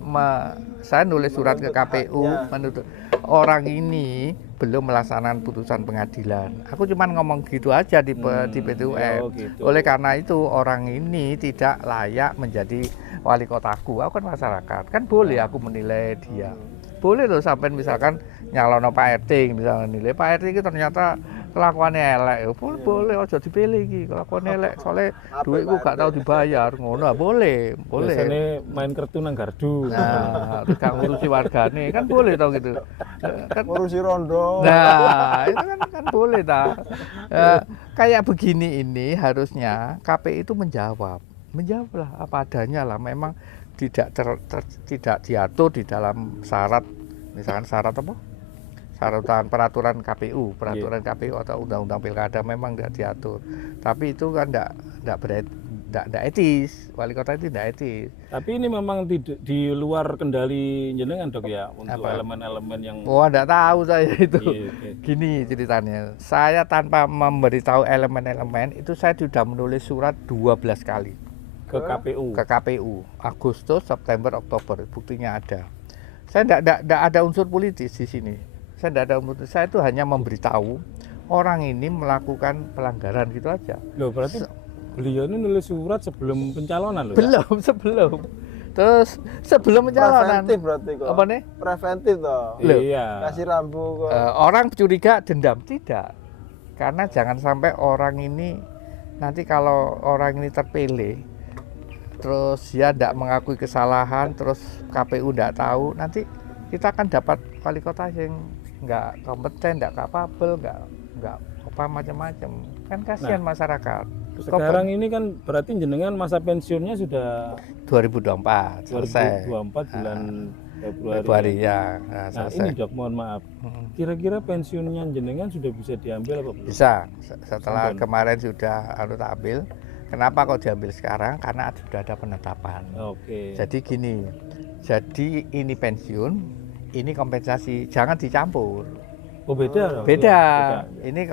saya nulis surat ke KPU menuntut orang ini belum melaksanakan putusan pengadilan. Aku cuma ngomong gitu aja di PT-UN. Gitu. Oleh karena itu orang ini tidak layak menjadi wali kotaku. Aku kan masyarakat, kan boleh aku menilai dia. Boleh loh sampai misalkan nyalono Pak RT misalnya nilai Pak RT itu ternyata kelakuannya elek. Boleh aja dipilih iki kelakuannya elek soalnya duitku gak tahu dibayar ngono. Boleh. Biasanya main kartu nang gardu. Nah, gak ngurusi wargane kan boleh tau gitu. Kan ngurusi rondo. Nah, itu kan boleh ta. Kayak begini ini harusnya KPI itu menjawablah apa adanya lah. Memang tidak diatur di dalam syarat, misalkan syarat apa? Syaratan peraturan KPU atau undang-undang pilkada memang tidak diatur. Tapi itu kan tidak etis. Wali kota itu tidak etis. Tapi ini memang di luar kendali jenengan dok ya untuk elemen-elemen yang. Wah, tidak tahu saya itu. Gini ceritanya. Saya tanpa memberitahu elemen-elemen itu saya sudah menulis surat 12 kali. Ke KPU. Agustus, September, Oktober. Buktinya ada. Saya tidak ada unsur politis di sini. Saya itu hanya memberitahu orang ini melakukan pelanggaran gitu aja. Loh berarti beliau ini nulis surat sebelum pencalonan loh? Sebelum. Terus sebelum pencalonan. Preventif berarti kok. Apa nih? Preventif toh. Iya. Kasih rambu kok. Orang curiga dendam tidak. Karena jangan sampai orang ini nanti kalau orang ini terpilih terus dia tidak mengakui kesalahan, terus KPU tidak tahu, nanti kita akan dapat wali kota yang nggak kompeten, nggak kapabel, nggak apa macam-macam. Kan kasihan masyarakat. Sekarang ini kan berarti jenengan masa pensiunnya sudah 2024 selesai. 2024 bulan Februari ya. Nah ini dok, mohon maaf. Kira-kira pensiunnya jenengan sudah bisa diambil apa belum? Bisa. Setelah kemarin sudah tak ambil. Kenapa kok diambil sekarang? Karena sudah ada penetapan. Oke. Jadi gini, jadi ini pensiun, ini kompensasi, jangan dicampur. Oh beda? Beda. Ini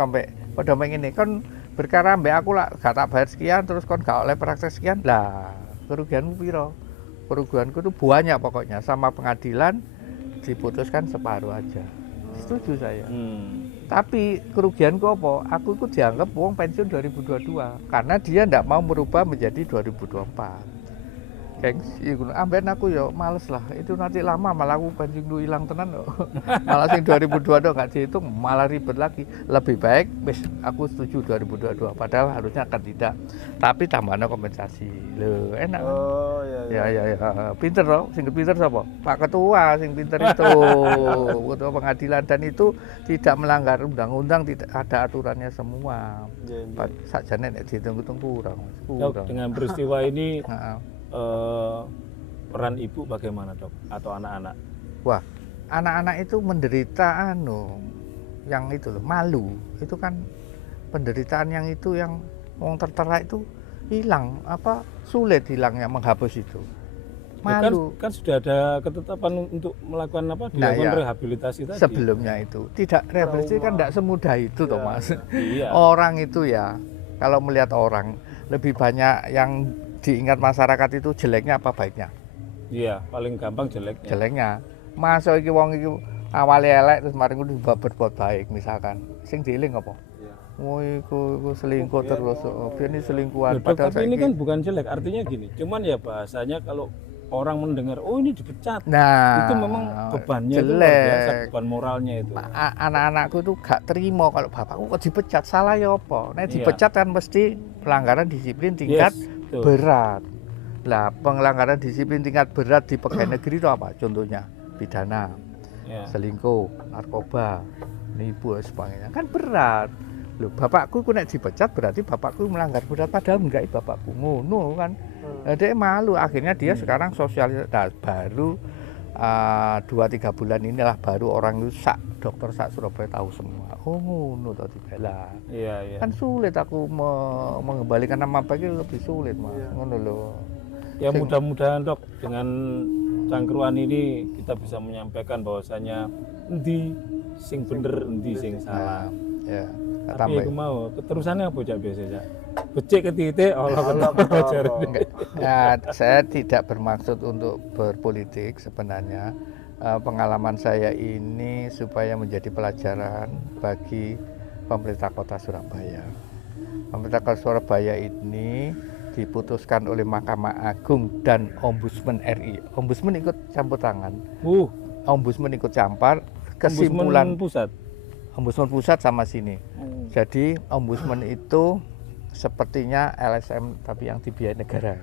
pada ini kan berkara mbak aku lah gak tak bayar sekian, terus kon gak oleh praktek sekian, lah kerugianmu piro? Kerugianku itu banyak pokoknya, sama pengadilan diputuskan separuh aja. Setuju saya. Tapi kerugianku apa? Aku itu dianggap uang pensiun 2022 karena dia tidak mau merubah menjadi 2024. gengsi amben aku ya males lah, itu nanti lama malah aku bensin lu hilang tenan kok. Malah sing 2022 nggak dihitung malah ribet lagi. Lebih baik wis aku setuju 2022 padahal harusnya kan tidak, tapi tambahan kompensasi lho enak. Oh iya. Ya pinter loh, sing pinter siapa? Pak Ketua sing pinter itu. Ketua pengadilan, dan itu tidak melanggar undang-undang, tidak ada aturannya semua. Iya. Pak sakjane nek dihitung-hitung kurang. Dok, dengan peristiwa ini Heeh. peran ibu bagaimana dok atau anak-anak? Wah, anak-anak itu menderita yang itu loh, malu. Itu kan penderitaan yang itu yang wong tertera itu hilang, sulit hilangnya menghapus itu. Malu. Kan sudah ada ketetapan untuk melakukan dilakukan rehabilitasi tadi. Sebelumnya itu tidak rehabilitasi kan tidak semudah itu toh Mas. Iya. Orang itu ya, kalau melihat orang lebih banyak yang diingat masyarakat itu jeleknya apa baiknya? Iya, paling gampang jeleknya. Jeleknya. Masa iki wong iki awalnya elek terus mari kudu berbuat baik misalkan. Sing dieling apa? Iya. Oh iku selingkuh terus. Biar ini selingkuhan. Dok, tapi ini kan bukan jelek, artinya gini. Cuman ya bahasanya kalau orang mendengar, oh ini dipecat, nah, itu memang bebannya jelek. itu luar biasa, beban moralnya itu. Anak-anakku tuh gak terima kalau bapakku kok dipecat, salah ya apa? Nah dipecat kan mesti pelanggaran disiplin tingkat berat. Lah pelanggaran disiplin tingkat berat di pegawai negeri itu apa? Contohnya pidana, selingkuh, narkoba, nipu dan sebagainya, kan berat. Loh, bapakku nek dipecat berarti bapakku melanggar berat, padahal enggak bapakku ngono kan. Dia malu, akhirnya dia sekarang sosialisasi baru 2-3 bulan inilah baru orang itu dokter Surabaya tahu semua. Oh ngono to dibela. Iya. Kan sulit aku mengembalikan nama baik itu lebih sulit Mas. Ngono loh. Ya mudah-mudahan dok dengan cangkruan ini kita bisa menyampaikan bahwasanya endi sing bener endi sing salah. Ya. Tapi aku mau keterusannya apa cak biasa cak? Becik ke titik Allah ya, saya tidak bermaksud untuk berpolitik sebenarnya. Pengalaman saya ini supaya menjadi pelajaran bagi pemerintah kota Surabaya. Pemerintah kota Surabaya ini diputuskan oleh Mahkamah Agung dan Ombudsman RI. Ombudsman ikut campur tangan. Ombudsman ikut campur. Kesimpulan Ombudsman pusat sama sini. Jadi Ombudsman itu sepertinya LSM tapi yang dibiayai negara.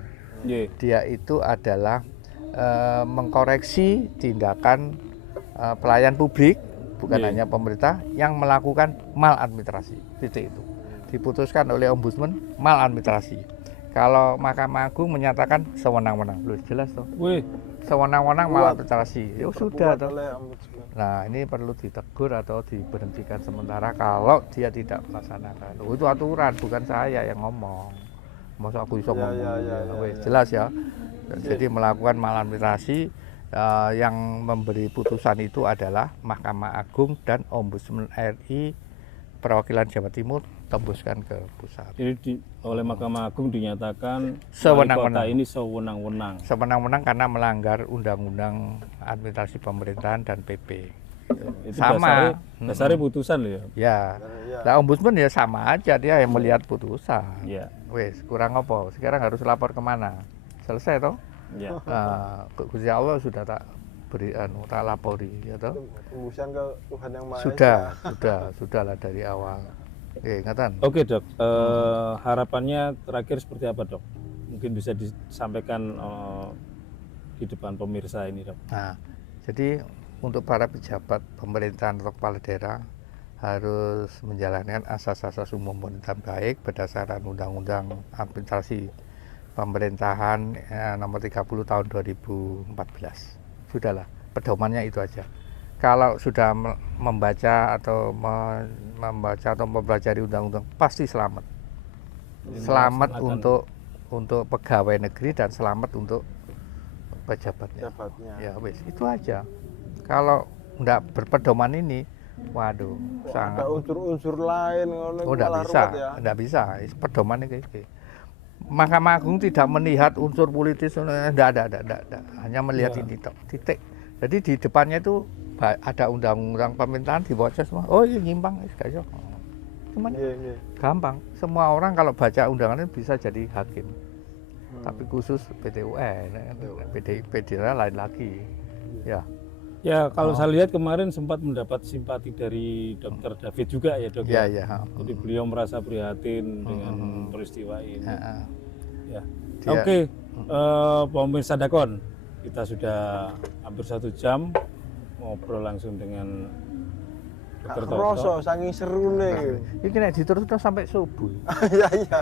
Dia itu adalah mengkoreksi tindakan pelayan publik, bukan hanya pemerintah, yang melakukan maladministrasi. Titik itu diputuskan oleh Ombudsman maladministrasi. Kalau Mahkamah Agung menyatakan sewenang-wenang, loh jelas toh. Sewenang-wenang maladministrasi. Ya sudah toh. Nah ini perlu ditegur atau diberhentikan sementara kalau dia tidak melaksanakan. Itu aturan, bukan saya yang ngomong. Masa aku bisa ngomong? Jelas ya. Jadi melakukan maladministrasi yang memberi putusan itu adalah Mahkamah Agung dan Ombudsman RI perwakilan Jawa Timur tembuskan ke pusat. Jadi oleh Mahkamah Agung dinyatakan sewenang-wenang. Kota ini sewenang-wenang. Sewenang-wenang karena melanggar Undang-Undang Administrasi Pemerintahan dan PP. Itu sama. Dasarnya putusan loh ya. Ya. Nah, Ombudsman ya sama aja, dia yang melihat putusan. Ya. Wes kurang apa? Sekarang harus lapor kemana? Selesai toh? Ya. Gusti Allah sudah tak beri tak lapori ya toh. Tembusan ke Tuhan yang Maha Esa. Sudahlah dari awal. Ingatan. Oke dok, harapannya terakhir seperti apa dok? Mungkin bisa disampaikan di depan pemirsa ini dok. Nah, jadi untuk para pejabat pemerintahan atau kepala daerah harus menjalankan asas-asas umum pemerintahan baik berdasarkan Undang-Undang Administrasi Pemerintahan nomor 30 tahun 2014. Sudahlah, pedomannya itu aja. Kalau sudah membaca atau mempelajari undang-undang pasti selamat. Selamat untuk pegawai negeri dan selamat untuk pejabatnya. Ya wis, itu aja. Kalau enggak berpedoman ini, waduh, sangat. Ada unsur-unsur lain enggak bisa. Pedoman ini kayak Mahkamah Agung tidak melihat unsur politis, enggak. Hanya melihat ini titik. Jadi di depannya itu ada undang-undang pemerintahan dibaca semua. Oh ini nyimpang, guys. Cuman gampang. Semua orang kalau baca undangan ini bisa jadi hakim. tapi khusus PT UN, PDIP daerah lain lagi. Ya. Ya kalau saya lihat kemarin sempat mendapat simpati dari Dokter David juga ya dok. Ya, ya? ya. Jadi beliau merasa prihatin dengan peristiwa ini. Ya. Dia- Oke, pemirsa Dakon, kita sudah hampir 1 jam ngobrol langsung dengan Dokter Toto. Kroso saking seru nih. Ini nek diterusno sampai subuh. Iya iya.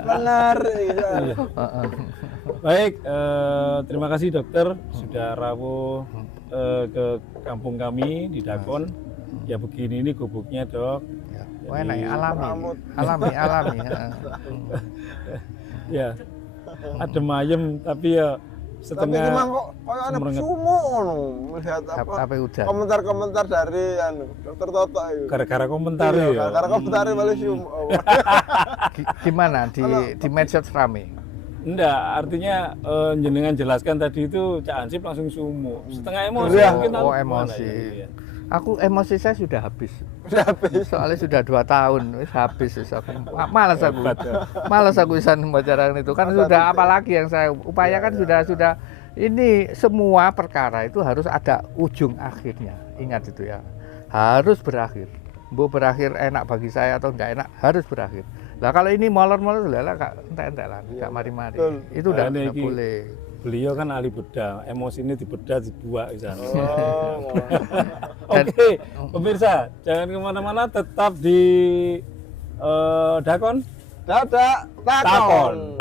Menarik. Ya. Baik, terima kasih dokter sudah rawuh ke kampung kami di Dakon. Ya begini ini gubuknya dok. Ya. Jadi- Wah, enak, alami. Rambut. Alami. Ya, adem ayem tapi ya Tapi memang setengah kok kayak anak semerenget. sumo ngono melihat apa Apa udah? komentar-komentar dari Dokter Toto itu. gara-gara komentar Iya, ya. karena komentar malah sumo. Gimana di medsos rame? Enggak, artinya jenengan jelaskan tadi itu Cak Ansip langsung sumu. Setengah emosi Iya. mungkin Oh, gimana emosi. ya, iya. Aku emosi saya sudah habis. Udah habis. Soalnya sudah 2 tahun, wis habis wis aku. Malas aku. Hebat, ya. Malas aku bisa membicarakan itu. Kan sudah apalagi yang saya upayakan sudah ini semua perkara itu harus ada ujung akhirnya. Ingat itu ya. Harus berakhir. Mau berakhir enak bagi saya atau enggak enak, harus berakhir. Lah kalau ini molor-molor lah gak entek-entekan, gak mari-mari. betul. Itu udah Nah, ini nggak boleh. Beliau kan ahli bedah, emosi ini dibedah dibuat di sana. Oh, Oke, pemirsa, jangan kemana-mana, tetap di Dakon. dadak takon.